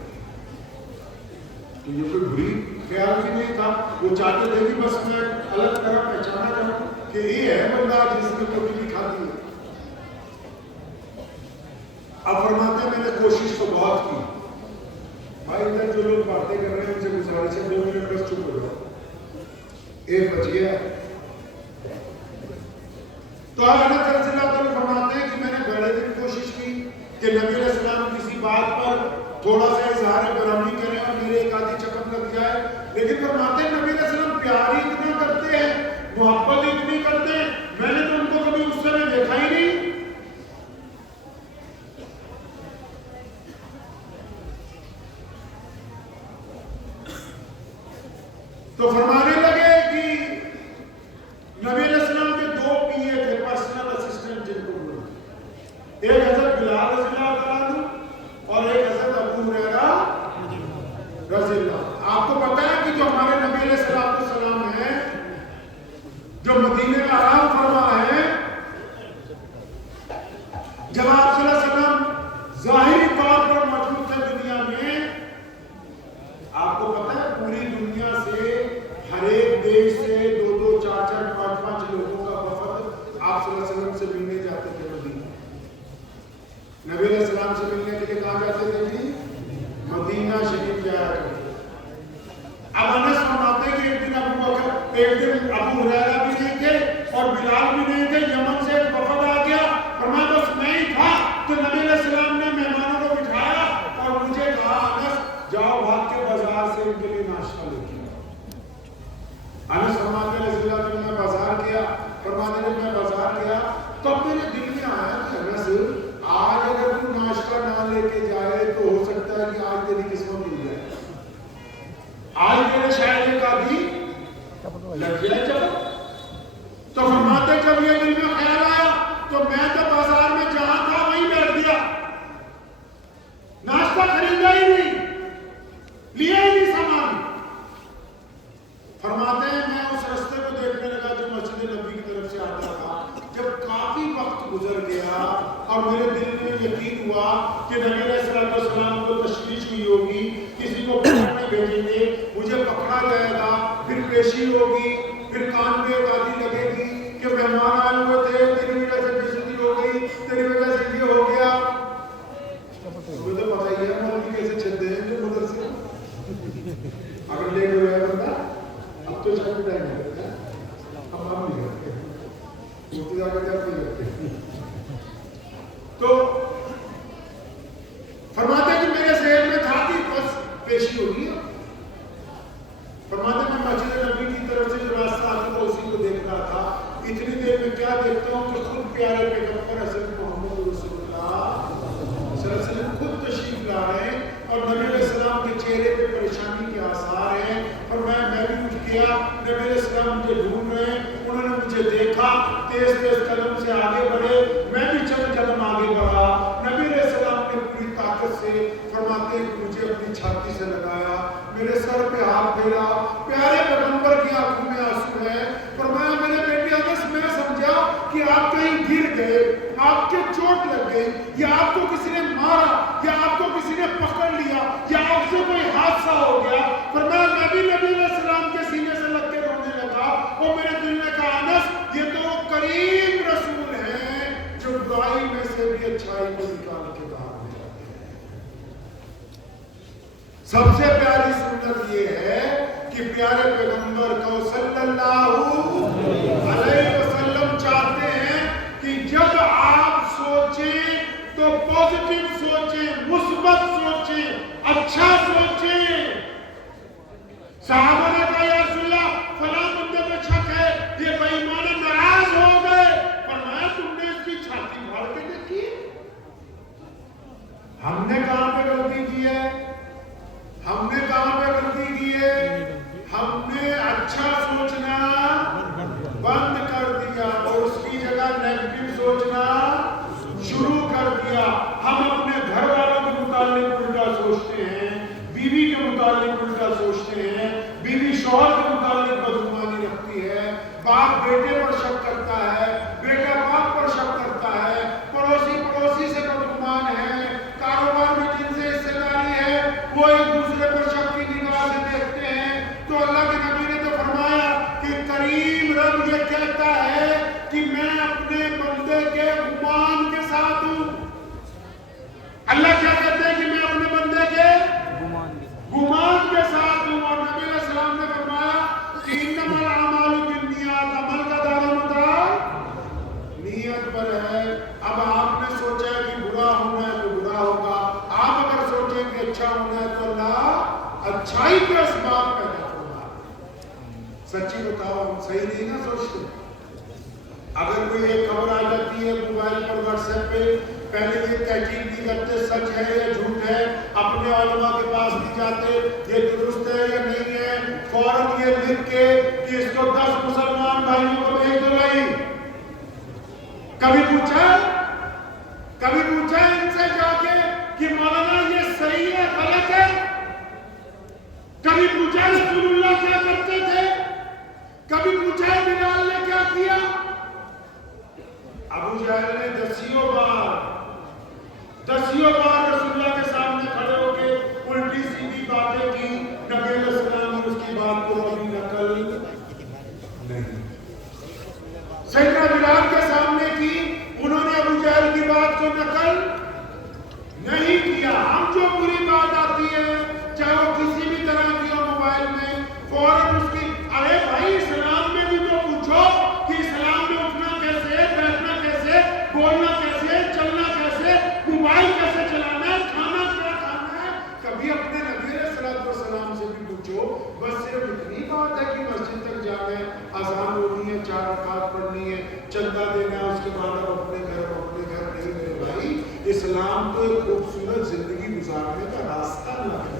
تو یہ کوئی بری خیال بھی نہیں تھا. وہ چاہتے تھے کہ بس میں الگ طرح پہچانا جاؤں کہ یہ ہے بندہ جس نے کبھی بھی کھاتی ہے. اب فرماتے ہیں میں نے کوشش تو بہت کی. بھائی ادھر جو لوگ باتیں کر رہے ہیں ان سے گزارش ہے 2 منٹ بس چپ ہو جاؤ، ایک بچ گیا. تو حضرت رضی اللہ عنہ فرماتے ہیں کہ میں نے بڑے دن کوشش کی کہ نبی علیہ السلام کسی بات پر تھوڑا سا اظہار برہمی کریں اور میرے ایک آدھی چپت لگ جائے، لیکن فرماتے ہیں نبی علیہ السلام پیار ہی اتنا کرتے ہیں، محبت اتنی کرتے ہیں، میں نے تو ان کو کبھی اس سے دیکھا ہی نہیں. تو فرمانے لگے کہ نبی علیہ السلام کے 2 پیے تھے، پرسنل اسسٹنٹ جن کو بولتے، ایک حضرت بلال رضی اللہ عنہ اور ایک حضرت ابو ہریرہ رضی اللہ. آپ کو پتا ہے کہ جو ہمارے نبی علیہ السلام ہیں جو مدینے میں آرام فرما ہے، جب آپ صلی اللہ علیہ وسلم ظاہری طور پر موجود تھے دنیا میں، آپ کو پتا ہے پوری دنیا سے ہر ایک دیش سے 2-2 4-4 5-5 لوگوں کا وفد آپ صلی اللہ علیہ وسلم سے ملنے جاتے تھے مدینہ. نبی علیہ السلام سے ملنے کے لیے کہاں جاتے تھے جی؟ مدینہ شریف جایا کرتے. اب انس فرماتے ہیں کہ ایک دن ابو ہریرہ بھی نہیں تھے اور بلال بھی نہیں تھے، یمن سے ایک وفد آ گیا. فرمایا بس میں ہی تھا. تو نبی علیہ السلام نے مہمانوں کو بٹھایا اور مجھے کہا انس جاؤ بھاگ کے بازار سے ان کے لیے ناشتہ لے کے آؤ. انس فرماتے ہیں رضی اللہ عنہ میں بازار گیا. فرماتے ہیں میں بازار گیا تو میرے دل میں آیا کہ انس آج اگر تو ناشتہ نہ لے کے جائے تو ہو سکتا ہے کہ آج تیری قسمت مل جائے، آج تیرے شاید ایک آدھی لگ جائے جب. تو فرماتے جب یہ دل میں خیال آیا تو میں تو بازار میں جہاں تھا وہیں بیٹھ گیا، ناشتہ خریدا ہی نہیں، لیا ہی نہیں سامان. فرماتے ہیں میں اس رستے کو دیکھنے لگا جو مسجد نبی کی طرف سے آتا تھا. جب کافی وقت گزر گیا اور میرے دل میں یقین ہوا کہ نبی علیہ السلام کو تشویش ہوئی ہوگی، کسی کو پکڑنے بھیجیں گے، مجھے پکڑا جائے گا، پھر پیشی ہوگی، پھر کان پہ گالی لگے گی کہ مہمان آئے ہوئے تھے، تیری وجہ سے بےعزتی ہو گئی، تیری وجہ سے یہ ہو گیا. مجھے تو پتا ہی ہے مولوی کیسے چلتے ہیں جو مدرسے اگر لے گئے ہے بندہ. اب تو شاید ٹائم لگتا ہے، ہم آپ نہیں کرتے، مفتی صاحب کہتے ہیں نہیں کرتے. تو فرماتے کہ میرے ذہن میں تھا کہ بس پیشی ہوگی. فرماتے میں مسجد نبی کی طرف سے جو راستہ آتا تھا اسی کو دیکھ رہا تھا. اتنی دیر میں کیا دیکھتا ہوں کہ خود پیارے پیغمبر حضرت محمد رسول اللہ صلی اللہ علیہ وسلم خود تشریف لا رہے ہیں اور نبی علیہ السلام کے چہرے پہ پریشانی کے آثار ہیں. اور میں بھی اٹھ گیا. نبی علیہ السلام مجھے ڈھونڈ رہے ہیں، انہوں نے مجھے دیکھا، تیز تیز قدم سے آگے بڑھے، میں بھی چند قدم آگے بڑھا. نبی علیہ السلام نے پوری طاقت سے فرماتے ہیں کہ مجھے اپنی چھاتی سے لگایا، میرے سر پہ ہاتھ پھیرا. پیارے پیغمبر کی آنکھوں میں آنسو ہے. فرمایا میرے بیٹے انس میں سمجھا کہ آپ کہیں گر گئے، آپ کے چوٹ لگ گئی، یا آپ کو کسی نے مارا، یا آپ کو کسی نے پکڑ لیا، یا آپ سے کوئی حادثہ ہو گیا. فرمایا میں بھی نبی علیہ السلام کے سینے سے لگ کے رونے لگا اور میرے دل میں کہا انس یہ تو کریم رسول ہیں جو برائی میں سے بھی اچھائی کو نکال کے باہر لے جاتے ہیں. سب سے پیاری سنت یہ ہے کہ پیارے پیغمبر کو صلی اللہ علیہ وسلم چاہتے ہیں کہ جب آپ سوچیں تو پازیٹیو سوچیں، مثبت سوچیں، اچھا سوچیں. صحابہ نے کہا یا رسول اللہ فلاں بندے میں شک ہے، یہ بے ایمان ناراض ہو گئے. فرمایا تم نے اس کی چھاتی پھاڑ کے دیکھی؟ ہم نے کہاں پہ غلطی کی ہے؟ سوچتے ہیں، بیوی کے متعلق الٹا سوچتے ہیں، بیوی شوہر کے متعلق بدگمانی رکھتی ہے، باپ بیٹے پر شک کرتا ہے، بیٹا باپ پر شک کرتا ہے، پڑوسی پڑوسی سے بدگمان ہے، کاروبار میں جن سے حصہ داری ہے وہ ایک دوسرے پر شک کی نگاہ سے دیکھتے ہیں. تو اللہ کے نبی نے تو فرمایا کہ کریم رب یہ کہتا ہے کہ میں اپنے بندے کے گمان کے ساتھ ہوں. اللہ کیا کہتے ہیں کہ میں اپنے بندے کے گمان کے ساتھ ہوں. اور نبی علیہ السلام نے فرمایا کہ انما الاعمال بالنیات، عمل کا دارومدار نیت پر ہے. اب آپ نے سوچا ہے کہ برا ہونا ہے تو برا ہوگا، آپ اگر سوچیں کہ اچھا ہونا ہے تو اللہ اچھائی کے اسباب پیدا ہوگا. سچی بتاؤ ہم صحیح نہیں نہ سوچتے. اگر کوئی ایک خبر آ جاتی ہے موبائل پر واٹس ایپ پہ، پہلے یہ تحقیق نہیں کرتے سچ ہے یا جھوٹ ہے، اپنے علماء کے پاس نہیں جاتے یہ درست ہے یا نہیں ہے، فوراً یہ لکھ کے کہ اس کو 10 مسلمان بھائیوں کو بھیج دو. بھائی کبھی پوچھا ان سے جا کے کہ مولانا یہ صحیح ہے غلط ہے؟ کبھی پوچھا رسول اللہ کیا کرتے تھے؟ کبھی پوچھا بلال نے کیا کیا؟ ابو جہل نے دسیوں بار رسول اللہ کے سامنے کھڑے ہو کے الٹی سیدھی باتیں کی. نبی علیہ السلام نے اس کی بات کو ابھی نقل نہیں. سیدنا بلال کے سامنے کی، انہوں نے ابو جہل کی بات کو نقل نہیں کیا. ہم جو پوری بات آتی ہے چاہے وہ کسی بھی طرح کی ہو موبائل میں، فوراً اس کی ارے بھائی اسلام میں بھی تو پوچھو کہ اسلام میں اٹھنا کیسے ہے، بیٹھنا کیسے، بولنا کیسے، چلنا کیسے، موبائل کیسے چلانا ہے، کھانا کیا کھانا ہے. کبھی اپنے نبی علیہ السلام سے بھی پوچھو. بس صرف اتنی بات ہے کہ مسجد تک جانا ہے، اذان ہونی ہے، 4 رکعت پڑھنی ہے، چندہ دینا ہے، اس کے بعد اب اپنے گھر نہیں. میرے بھائی اسلام تو ایک خوبصورت زندگی گزارنے کا راستہ اللہ ہے.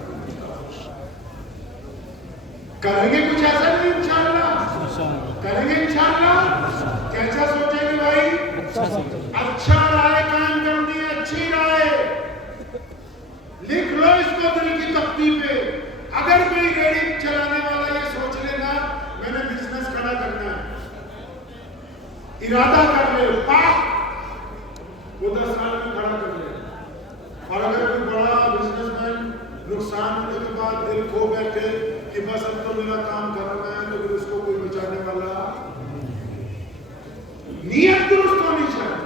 کریں گے کچھ ایسا نہیں انشاءاللہ، کریں گے انشاءاللہ. کیسا سوچیں گے بھائی؟ اچھا رائے قائم کرنی ہے، اچھی رائے لکھ لو اس کو دل کی تختی پہ. اگر کوئی ریڑھی چلانے والا یہ سوچ لینا میں نے بزنس کھڑا کرنا ہے، ارادہ کر لے وہ 10 سال میں کھڑا کر لے. اور اگر کوئی بڑا بزنس مین نقصان ہونے کے بعد دل کھو بیٹھے کہ بس اب تو میرا کام کرنا ہے، تو پھر اس کو کوئی بچانے والا. نیت درست ہونی چاہیے.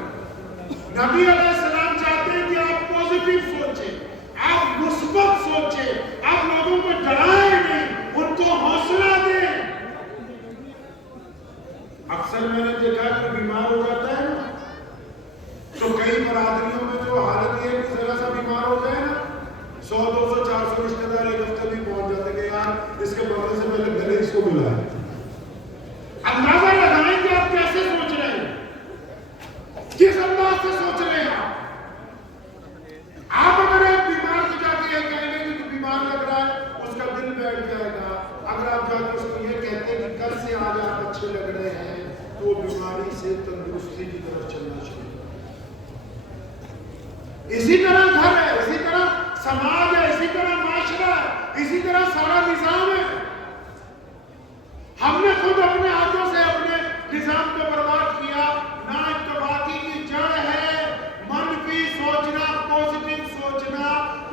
نبی علیہ السلام چاہتے ہیں کہ آپ پازیٹیو سوچیں، آپ مثبت سوچیں، آپ لوگوں کو ڈرائیں نہیں، ان کو حوصلہ دیں. اکثر میں نے دیکھا کہ بیمار ہو جاتا ہے نا تو کئی برادریوں میں جو حالت یہ ہے کہ ذرا سا بیمار ہو جائے نا 100 200 400 رشتے دار ایک ہفتے بھی پہنچ جاتے کہ یار اس کے مرنے سے پہلے گھر اس کو بلائے. اندازہ لگائیں کہ آپ کیسے سوچ رہے ہیں، کس انداز سے سوچ رہے ہیں. آپ اگر ایک بیمار کو جا کے یہ کہیں گے کہ تو بیمار لگ رہا ہے، اس کا دل بیٹھ جائے گا. اگر آپ جا کے اس کو یہ کہتے ہیں کہ کل سے آج آپ اچھے لگ رہے ہیں تو وہ بیماری سے تندرستی کی طرف چلنا چاہیے. اسی طرح گھر ہے، اسی طرح سماج ہے، اسی طرح معاشرہ ہے، اسی طرح سارا نظام ہے. ہم نے خود اپنے ہاتھوں سے اپنے نظام کو برباد کیا. نا اتفاقی کی جڑ ہے منفی سوچنا، پازیٹیو سوچنا.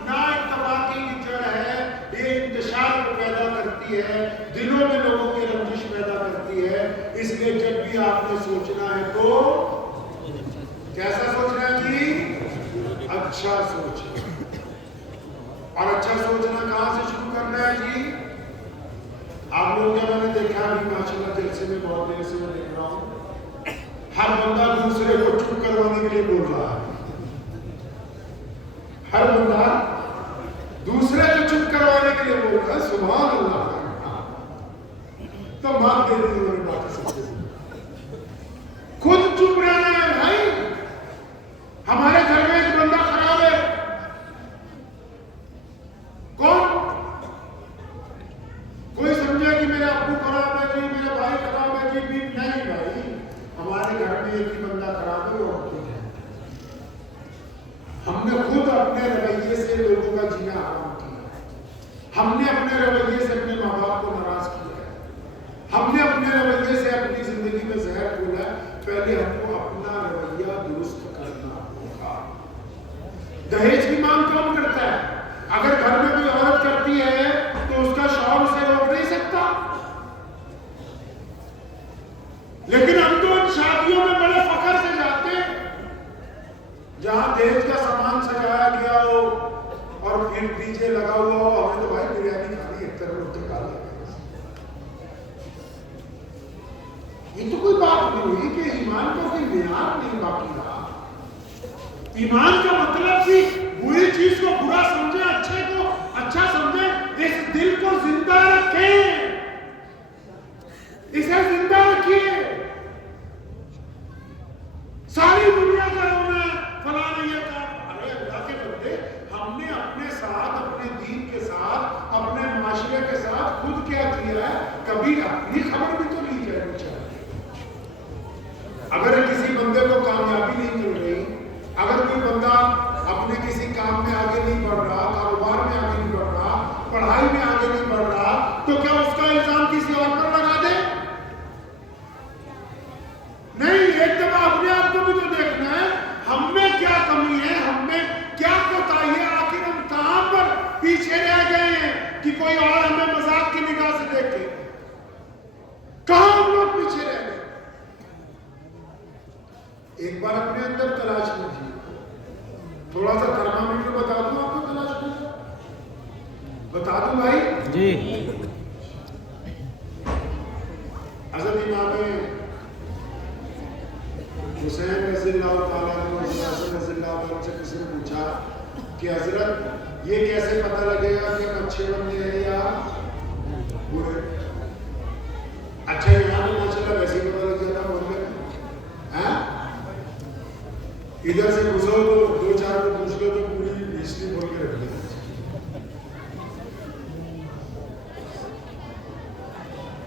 نا اتفاقی کی جڑ ہے یہ انتشار کو پیدا کرتی ہے، دلوں میں لوگوں کی رنجش پیدا کرتی ہے. اس لیے جب بھی آپ نے سوچنا ہے تو کیسا سوچنا ہے جی؟ اچھا سوچنا. اور اچھا سوچنا کہاں سے شروع کرنا ہے جی؟ آپ لوگوں نے میں نے دیکھا ابھی ماشاءاللہ جلسے میں بہت دیر سے میں دیکھ رہا ہوں ہر بندہ دوسرے کو چپ کروانے کے لیے بول رہا ہے. ہر بندہ دوسرے کو چپ کروانے کے لیے بول رہا ہے. سبحان اللہ. تو مات دے دی انہوں نے بات سکتے خود چپ رہنا ہے. بھائی ہمارے گھر میں ایک بندہ خراب ہے. کون؟ کوئی سمجھے کہ میرے ابو خراب ہے جی، میرا بھائی خراب ہے جی. بھی نہیں بھائی، ہمارے گھر میں ایک ہی بندہ خراب ہے اور ہے. ہم نے خود اپنے رویے سے لوگوں کا جینا حرام کیا. رویے سے اپنے ماں باپ کو ناراض کیا ہے، ہم نے اپنے رویے سے اپنی زندگی میں زہر گھولا ہے. پہلے ہم کو اپنا رویہ درست کرنا ہوگا. دہیج کی مانگ کون کرتا ہے؟ اگر گھر میں کوئی عورت کرتی ہے تو اس کا شوہر اسے روک نہیں سکتا. لیکن ہم تو ان شادیوں میں بڑے فخر سے جاتے ہیں جہاں دہیج کا سامان سجایا گیا ہو اور پھر ڈی جے لگا ہوا ہو. ہمیں تو بھائی بریانی کھانی ہے، تر کھا لیں. یہ تو کوئی بات نہیں ہوئی کہ ایمان کو کوئی معیار نہیں باقی رہا. ایمان کا مطلب کہ بری چیز کو برا سمجھیں، اچھے کو اچھا سمجھیں. اس دل کو زندہ رکھیں، اسے زندہ رکھیے. ساری دنیا کا رونا فلاں نہیں ہے. ارے اللہ کے بندے، ہم نے اپنے ساتھ، اپنے دین کے ساتھ، اپنے معاشرے کے ساتھ خود کیا کیا ہے؟ کبھی اپنی خبر بھی تو لی جانی چاہیے. اگر کسی بندے کو کامیابی نہیں مل رہی، اگر کوئی بندہ اپنے کسی کام میں آگے نہیں بڑھ رہا، کاروبار میں آگے نہیں بڑھ رہا، پڑھائی میں آگے نہیں بڑھ رہا، تو کیا اس کا الزام کسی اور پر لگا دے؟ نہیں، ایک دفعہ اپنے آپ کو بھی تو دیکھنا ہے. ہم میں کیا کمی ہے، ہم میں کیا کوتاہی ہے؟ آخر ہم کہاں پر پیچھے رہ گئے ہیں کہ کوئی اور ہمیں مذاق کی نگاہ سے دیکھے؟ کہاں ہم لوگ پیچھے رہ گئے؟ ایک بار اپنے اندر تلاش کیجیے. تھوڑا سا تھرمامیٹر بتا دوں آپ کو، تلاش کیجیے. بتا دوں بھائی جی. حضرت امام حسین رضی اللہ تعالیٰ عنہ، حسن رضی اللہ عنہ سے کسی نے پوچھا کہ حضرت یہ کیسے پتہ لگے گا کہ ہم اچھے بندے ہیں یا برے؟ اچھا یہاں میں ماشاءاللہ ویسے ہی پتہ لگ جاتا بول میں. ادھر سے گزرو تو دو چار کو پوچھ لو تو پوری ہسٹری بول کے رکھ دیں.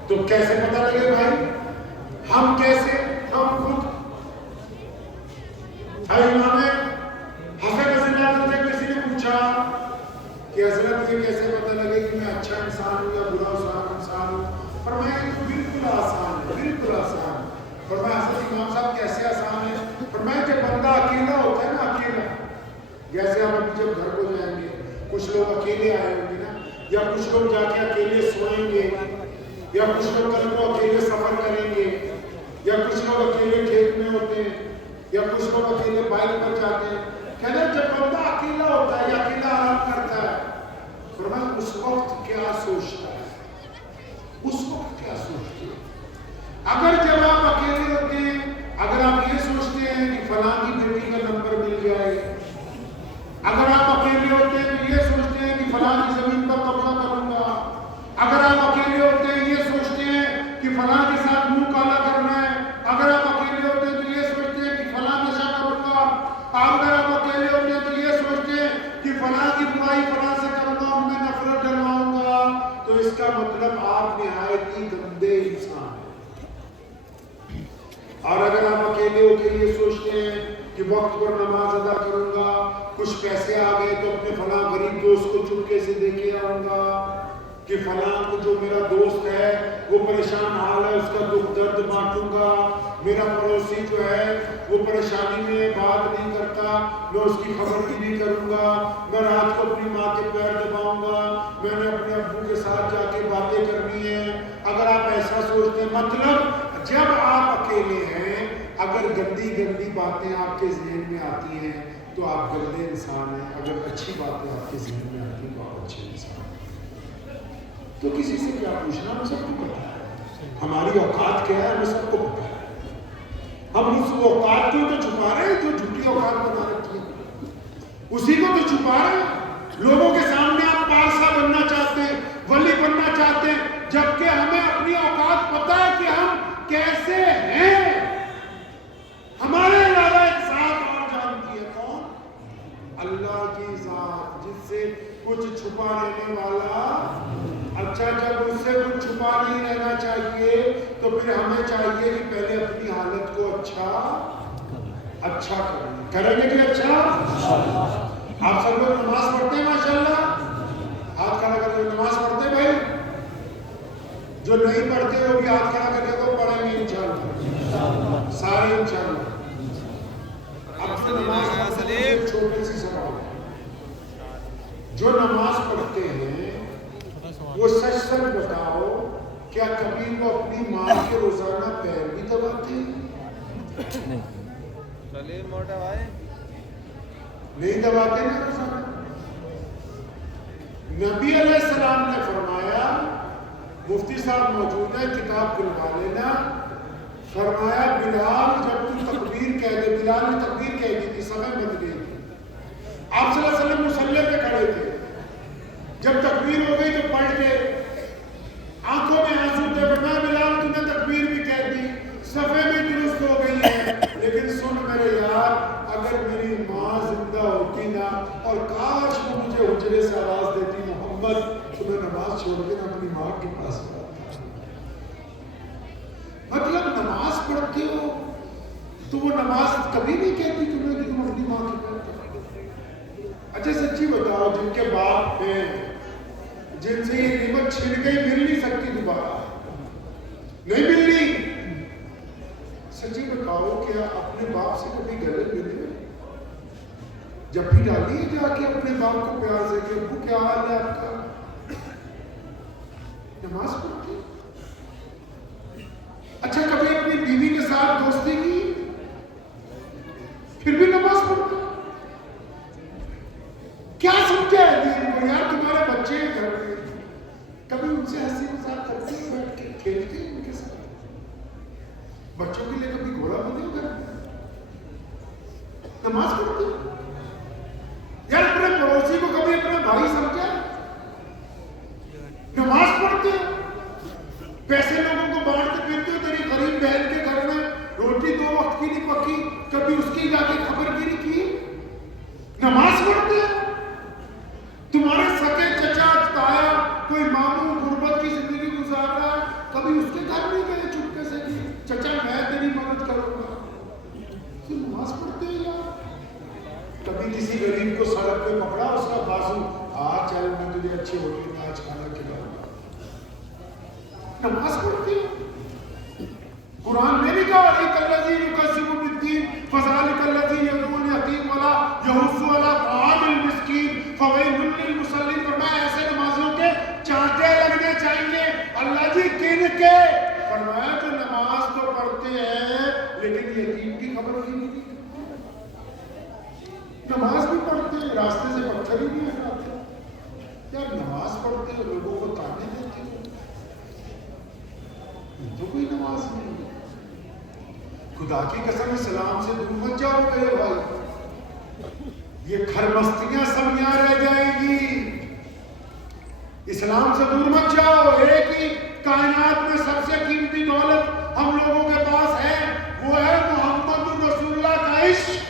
تو کیسے پتہ لگے بھائی؟ ہم کیسے؟ ہم خود. امام حسن رضی اللہ عنہ سے کسی نے پوچھا کہ حضرت یہ کیسے پتہ لگے کہ میں اچھا انسان ہوں یا برا انسان ہوں؟ فرمایا یہ تو بالکل آسان ہے، بالکل آسان. فرمایا حضرت امام صاحب کیسے آسان ہے؟ فرمایا جب بندہ اکیلا ہوتا ہے نا، اکیلا، جیسے آپ ابھی جب گھر کو جائیں گے، کچھ لوگ اکیلے آئے ہوں گے نا، یا کچھ لوگ جا کے اکیلے سوئیں گے، یا کچھ لوگ کل کو اکیلے سفر کریں گے، یا کچھ لوگ اکیلے کھیت میں ہوتے ہیں، یا کچھ لوگ اکیلے بائک پر جاتے ہیں. کہنا جب بندہ اکیلا ہوتا ہے یا اکیلا آرام کرتا ہے، فرمایا اس وقت کیا سوچتا ہے؟ اس وقت کیا سوچتے ہیں؟ اگر جب آپ اکیلے ہوتے ہیں، اگر آپ یہ سوچتے ہیں کہ فلاں کی بیٹی کا نمبر مل جائے، اگر آپ اکیلے ہوتے ہیں تو یہ سوچتے ہیں کہ فلاں کی زمین پر قبضہ کروں گا، اگر آپ اکیلے ہوتے ہیں یہ سوچتے ہیں کہ فلاں کے ساتھ منہ کالا کرنا ہے، اگر آپ اکیلے ہوتے ہیں تو یہ سوچتے ہیں کہ فلاں نشہ کروں گا، اگر آپ اکیلے ہوتے ہیں تو یہ سوچتے ہیں کہ فلاں کی برائی فلاں سے کروں گا، ان میں نفرت ڈلواؤں گا. تو اس کا مطلب آپ نہایت ہی گندے انسان ہیں. اور اگر آپ اکیلے ہو کے یہ سوچتے ہیں کہ وقت پر نماز ادا کروں گا، کچھ پیسے آ گئے تو اپنے فلاں غریب دوست کو چپکے سے دے کے آؤں گا، کہ فلاں کو جو میرا دوست ہے وہ پریشان حال ہے اس کا دکھ درد بانٹوں گا، میرا پڑوسی جو ہے وہ پریشانی میں بات نہیں کرتا میں اس کی خبر بھی نہیں کروں گا، میں رات کو اپنی ماں کے پیر دباؤں گا، میں نے اپنے ابو کے ساتھ جا کے باتیں کرنی ہیں. اگر آپ ایسا سوچتے ہیں، مطلب جب آپ اکیلے ہیں اگر گندی گندی باتیں آپ کے ذہن میں آتی ہیں تو آپ گندے انسان ہیں، اگر اچھی باتیں آپ کے ذہن میں آتی ہیں تو آپ اچھے انسان ہیں. تو کسی سے کیا پوچھنا، ہمیں سب کو پتا ہے ہماری اوقات کیا ہے، ہمیں سب کو پتا ہے. ہم اس اوقات کو تو چھپا رہے ہیں جو جھوٹی اوقات بنا رکھی ہے، اسی کو تو چھپا رہے ہیں. لوگوں کے سامنے آپ پارسا بننا چاہتے ہیں، ولی بننا چاہتے ہیں، جبکہ ہمیں اپنی اوقات پتا ہے کہ ہم کیسے ہیں. ہمارے علاوہ ایک ذات اور جانتی ہے، کون؟ اللہ کی ذات، جس سے کچھ چھپا لینے والا. اچھا جب اس سے کچھ چھپا نہیں رہنا چاہیے تو پھر ہمیں چاہیے کہ پہلے اپنی حالت کو اچھا کریں گے کہ اچھا. آپ سب لوگ نماز پڑھتے ہیں ماشاءاللہ، ہاتھ کھڑا کر کے نماز پڑھتے ہیں بھائی. جو نماز پڑھتے ہیں وہ سچ سچ بتاؤ، کیا کبھی وہ اپنی ماں کے روزانہ پیر بھی دباتے ہیں؟ نہیں دباتے نا روزانہ۔ نبی علیہ السلام نے فرمایا، مفتی صاحب موجود ہے کتاب کھلوا لینا، فرمایا بلال جب تو تکبیر کہہ دے، بلال نے تکبیر کہہ دی تھی، سمے بند گئی تھی، آپ صلی اللہ علیہ وسلم مصلی پہ کھڑے تھے، جب تکبیر ہو گئی تو پڑھ کے آنکھوں میں آنسو تھے، فرمایا بلال تم نے تکبیر بھی کہہ دی، صفحے بھی درست ہو گئی ہے، لیکن سن میرے یار، اگر میری ماں زندہ ہوتی نا اور کاش وہ مجھے حجرے سے آواز دیتی محمد، تو میں نماز چھوڑ کے نا اپنی ماں کے پاس پڑھتا۔ مطلب نماز پڑھتے ہو تو وہ نماز کبھی نہیں کہتی تمہیں کہ تم اپنی ماں کے پاس پڑھو۔ اچھا سچی بتاؤ، جن کے باپ ہیں، جن سے یہ نعمت چھن گئی، مل نہیں سکتی دوبارہ، نہیں ملنی، سچی بتاؤ کیا اپنے باپ سے کبھی گلے ملے؟ جب بھی ڈالیے جا کے اپنے باپ کو پیار سے کہ ابو کیا حال ہے آپ کا؟ نماز پڑھتی؟ اچھا کبھی اپنی بیوی کے ساتھ دوستی کی؟ پھر بھی نماز پڑھتی؟ کیا سمجھا ہے دین کو یار؟ تمہارے بچے گھر میں، کبھی ان سے ہنسی مذاق کرتے ہیں، بیٹھ کے کھیلتے ہیں ان کے ساتھ؟ بچوں کے لیے کبھی گھوڑا بنے ہو گھر میں؟ نماز پڑھتے ہیں یار؟ اپنے پڑوسی کو کبھی اپنا بھائی سمجھا؟ نماز پڑھتے ہیں؟ پیسے لوگوں کو بانٹتے پھرتے ہو، تیری غریب بہن کے گھر میں روٹی 2 وقت کی نہیں پکی، کبھی اس کی جا کے خبر گیری کی؟ نماز پڑھتے ہیں؟ تمہارے سکے چچا تایا کوئی ماموں غربت کی زندگی گزار رہا ہے، کبھی اس کے گھر نہیں گئے چپکے سے کہ چچا میں تیری مدد کروں گا؟ تو نماز پڑھتے ہیں یار؟ کبھی کسی غریب کو سڑک پہ پکڑا، اس کا بازو، چل میں تجھے اچھی ہوٹل میں آج کھانا کھلاؤں گا؟ نماز پڑھتے ہیں؟ قرآن میں بھی کہا الذی یکذب بالدین فذلک الذی یدعو الیتیم ولا یحض علی طعام المسکین فویل للمصلین۔ فرمایا ایسے نمازیوں کے چانٹے لگنے چاہیے۔ اللہ جی کن کے؟ فرمایا جو نماز تو پڑھتے ہیں لیکن یتیم کی خبر ہی نہیں دی۔ نماز بھی پڑھتے ہیں، راستے سے پتھر ہی نہیں ہٹاتے یار، نماز پڑھتے ہیں لوگوں کو تانے دیتے ہیں، تو کوئی نماز نہیں۔ خدا کی قسم اسلام سے دور مت جاؤ میرے بھائی، یہ کھرمستیاں سب یہاں رہ جائیں گی۔ اسلام سے دور مت جاؤ۔ ایک ہی کائنات میں سب سے قیمتی دولت ہم لوگوں کے پاس ہے، وہ ہے محمد رسول اللہ کا عشق۔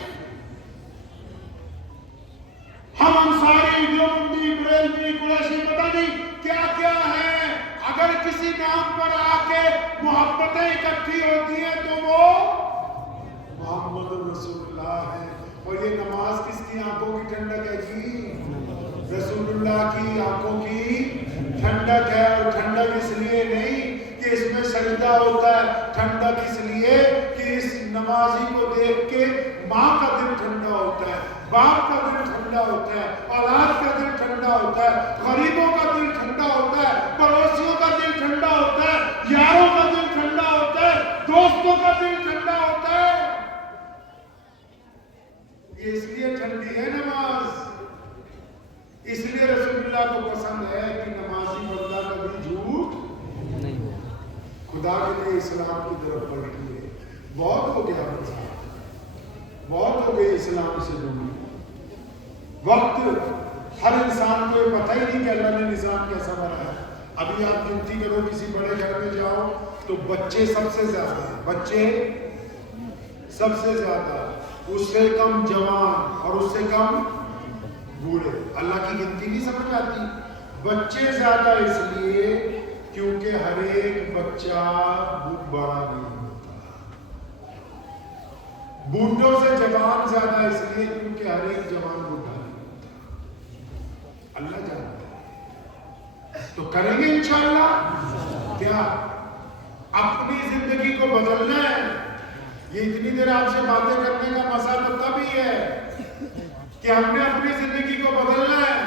ہم انصاری، دیوبندی، بریلوی، قریشی، پتہ نہیں کیا کیا ہے، اگر کسی نام پر آ کے محبتیں اکٹھی ہوتی ہیں تو وہ محمد رسول اللہ ہے۔ اور یہ نماز کس کی آنکھوں کی ٹھنڈک ہے جی؟ رسول اللہ کی آنکھوں کی ٹھنڈک ہے۔ اور ٹھنڈک اس لیے نہیں کہ اس میں سجدہ ہوتا ہے، ٹھنڈک اس لیے کہ اس نمازی کو دیکھ کے ماں کا دل ٹھنڈا ہوتا ہے، باپ کا دل ٹھنڈا ہوتا ہے، اولاد کا دل ٹھنڈا ہوتا ہے، غریبوں کا دل ٹھنڈا ہوتا ہے، پڑوسیوں کا دل ٹھنڈا ہوتا ہے، یاروں کا دل ٹھنڈا ہوتا ہے، دوستوں کا دل ٹھنڈا ہوتا ہے۔ یہ اس لیے ٹھنڈی ہے نماز، اس لیے رسول اللہ کو پسند ہے کہ نمازی بندہ کبھی جھوٹ نہیں، خدا کے لیے اسلام کی طرف بڑھتی ہے۔ بہت ہو گیا بہت ہو گئی اسلام سے دوری۔ وقت ہر انسان کو یہ پتہ ہی نہیں کہ اللہ نے نظام کیسا بنایا ہے۔ ابھی آپ گنتی کرو کسی بڑے گھر میں جاؤ تو بچے سب سے زیادہ ہیں، بچے سب سے زیادہ، اس سے کم جوان اور اس سے کم بوڑھے۔ اللہ کی گنتی نہیں سمجھ آتی، بچے زیادہ اس لیے کیونکہ ہر ایک بچہ بڑا نہیں ہوتا، بوڑھوں سے جوان زیادہ اس لیے کیونکہ ہر ایک جوان بوڑھا نہیں ہوتا۔ اللہ جانتا ہے، تو کریں گے انشاءاللہ۔ کیا اپنی زندگی کو بدلنا ہے؟ یہ اتنی دیر آپ سے باتیں کرنے کا مزہ تو تب ہی ہے کہ ہم نے اپنی زندگی کو بدلنا ہے۔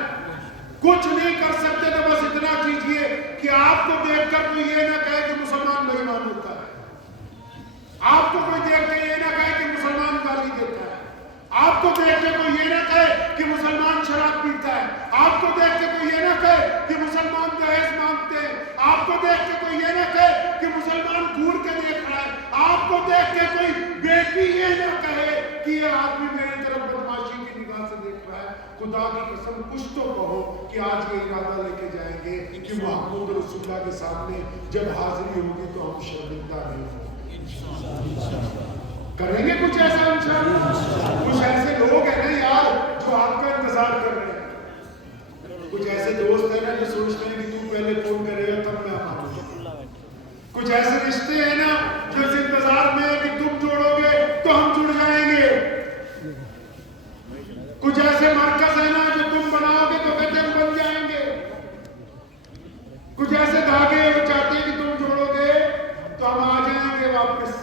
خدا کی قسم کچھ تو کہو کہ آج یہ ارادہ لے کے جائیں گے کہ محمود رسول اللہ کے سامنے جب حاضری ہوگی تو ہم شرمندہ نہیں ہوں. کریں گے کچھ ایسا انشاءاللہ؟ کچھ ایسے لوگ ہیں نا یار جو آپ کا انتظار کر رہے ہیں. کچھ ایسے دوست ہیں نا جو سوچتے ہیں کہ تو پہلے فون کرے گا تب میں آؤں. کچھ ایسے رشتے ہیں نا جو اس انتظار میں ہے کہ تم جوڑو گے تو ہم جڑ جائیں گے. کچھ ایسے مرکز ہیں نا جو تم بناؤ گے تو کہتے ہم بن جائیں گے. کچھ ایسے دھاگے وہ چاہتے ہیں کہ تم جوڑو گے تو ہم آ جائیں گے واپس.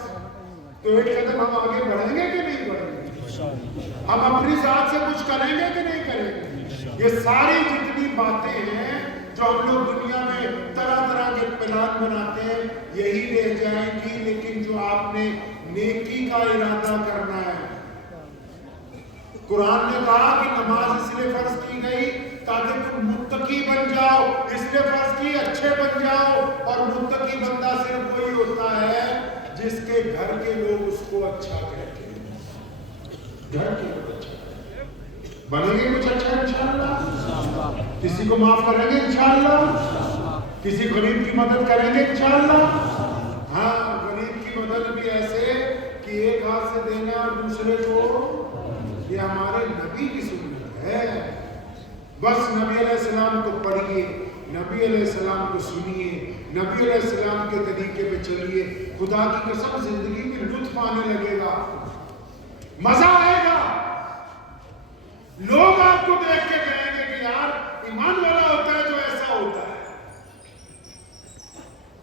تو ایک قدم ہم آگے بڑھیں گے کہ نہیں بڑھیں گے؟ ہم اپنی ذات سے کچھ کریں گے کہ نہیں کریں گے؟ یہ ساری جتنی باتیں ہیں جو ہم لوگ دنیا میں طرح طرح کے پلان بناتے ہیں یہی رہ جائیں گی. لیکن جو آپ نے نیکی کا ارادہ کرنا ہے. قرآن نے کہا کہ نماز اس لیے فرض کی گئی تاکہ تم متقی بن جاؤ. اس لیے فرض کی اچھے بن جاؤ. اور متقی بندہ صرف وہی ہوتا ہے جس کے گھر کے لوگ اس کو اچھا کہتے ہیں. گھر کے لوگ اچھا بنیں گے کچھ اچھا انشاءاللہ. کسی کو معاف کریں گے انشاءاللہ. کسی غریب کی مدد کریں گے انشاءاللہ. ہاں غریب کی مدد بھی ایسے کہ ایک ہاتھ سے دینا اور دوسرے کو. یہ ہمارے نبی کی سنت ہے. بس نبی علیہ السلام کو پڑھیے, نبی علیہ السلام کو سنیے, نبی علیہ السلام کے طریقے پہ چلیے. خدا کی قسم زندگی میں لطف آنے لگے گا, مزہ آئے گا. لوگ آپ کو دیکھ کے کہیں گے کہ یار ایمان والا ہوتا ہے جو ایسا ہوتا ہے.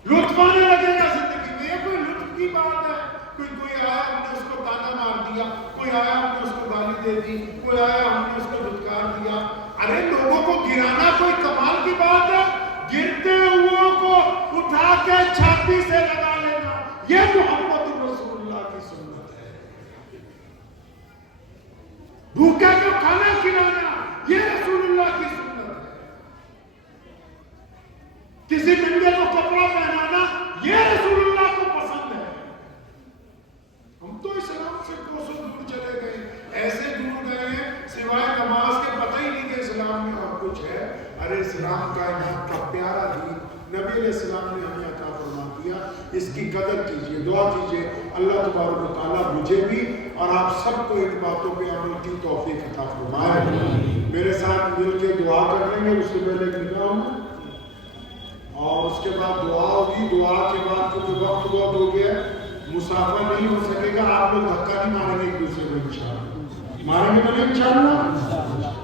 لطف آنے لگے گا زندگی میں. یہ کوئی لطف کی بات ہے؟ کوئی آیا ہم نے اس کو تانا مار دیا, کوئی آیا ہم نے اس کو گالی دے دی, کوئی آیا ہم نے اس کو دھتکار دیا. ارے لوگوں کو گرانا کوئی کمال کی بات ہے؟ گرتے ہوئے کو اٹھا کے چھاتی سے لگا لینا یہ محمد رسول اللہ کی سنت ہے. بھوکے کو کھانا کھلانا یہ رسول اللہ کی سنت ہے. کسی ننگے کو کپڑا پہنانا یہ رسول اللہ کو پسند ہے. ہم تو اسلام سے کوسوں دور چلے گئے, ایسے دور گئے ہیں سوائے نماز کے پتہ ہی نہیں کہ اسلام میں اور کچھ ہے. ارے اسلام کائنات کا پیارا دین نبی علیہ السلام نے ہمیں عطا فرما دیا. اس کی قدر کیجئے, دعا کیجئے اللہ تبارک و تعالیٰ مجھے بھی اور آپ سب کو ان باتوں پہ عمل کی توفیق عطا فرمائے. میرے ساتھ مل کے دعا کر لیں گے. اس سے پہلے نگاہ ہوں اور اس کے بعد دعا ہوگی. دعا کے بعد کیونکہ وقت بہت ہو گیا مسافر نہیں ہو سکے گا. آپ لوگ دھکا نہیں ماریں گے ایک دوسرے کو انشاءاللہ. ماریں گے تو نہیں انشاءاللہ.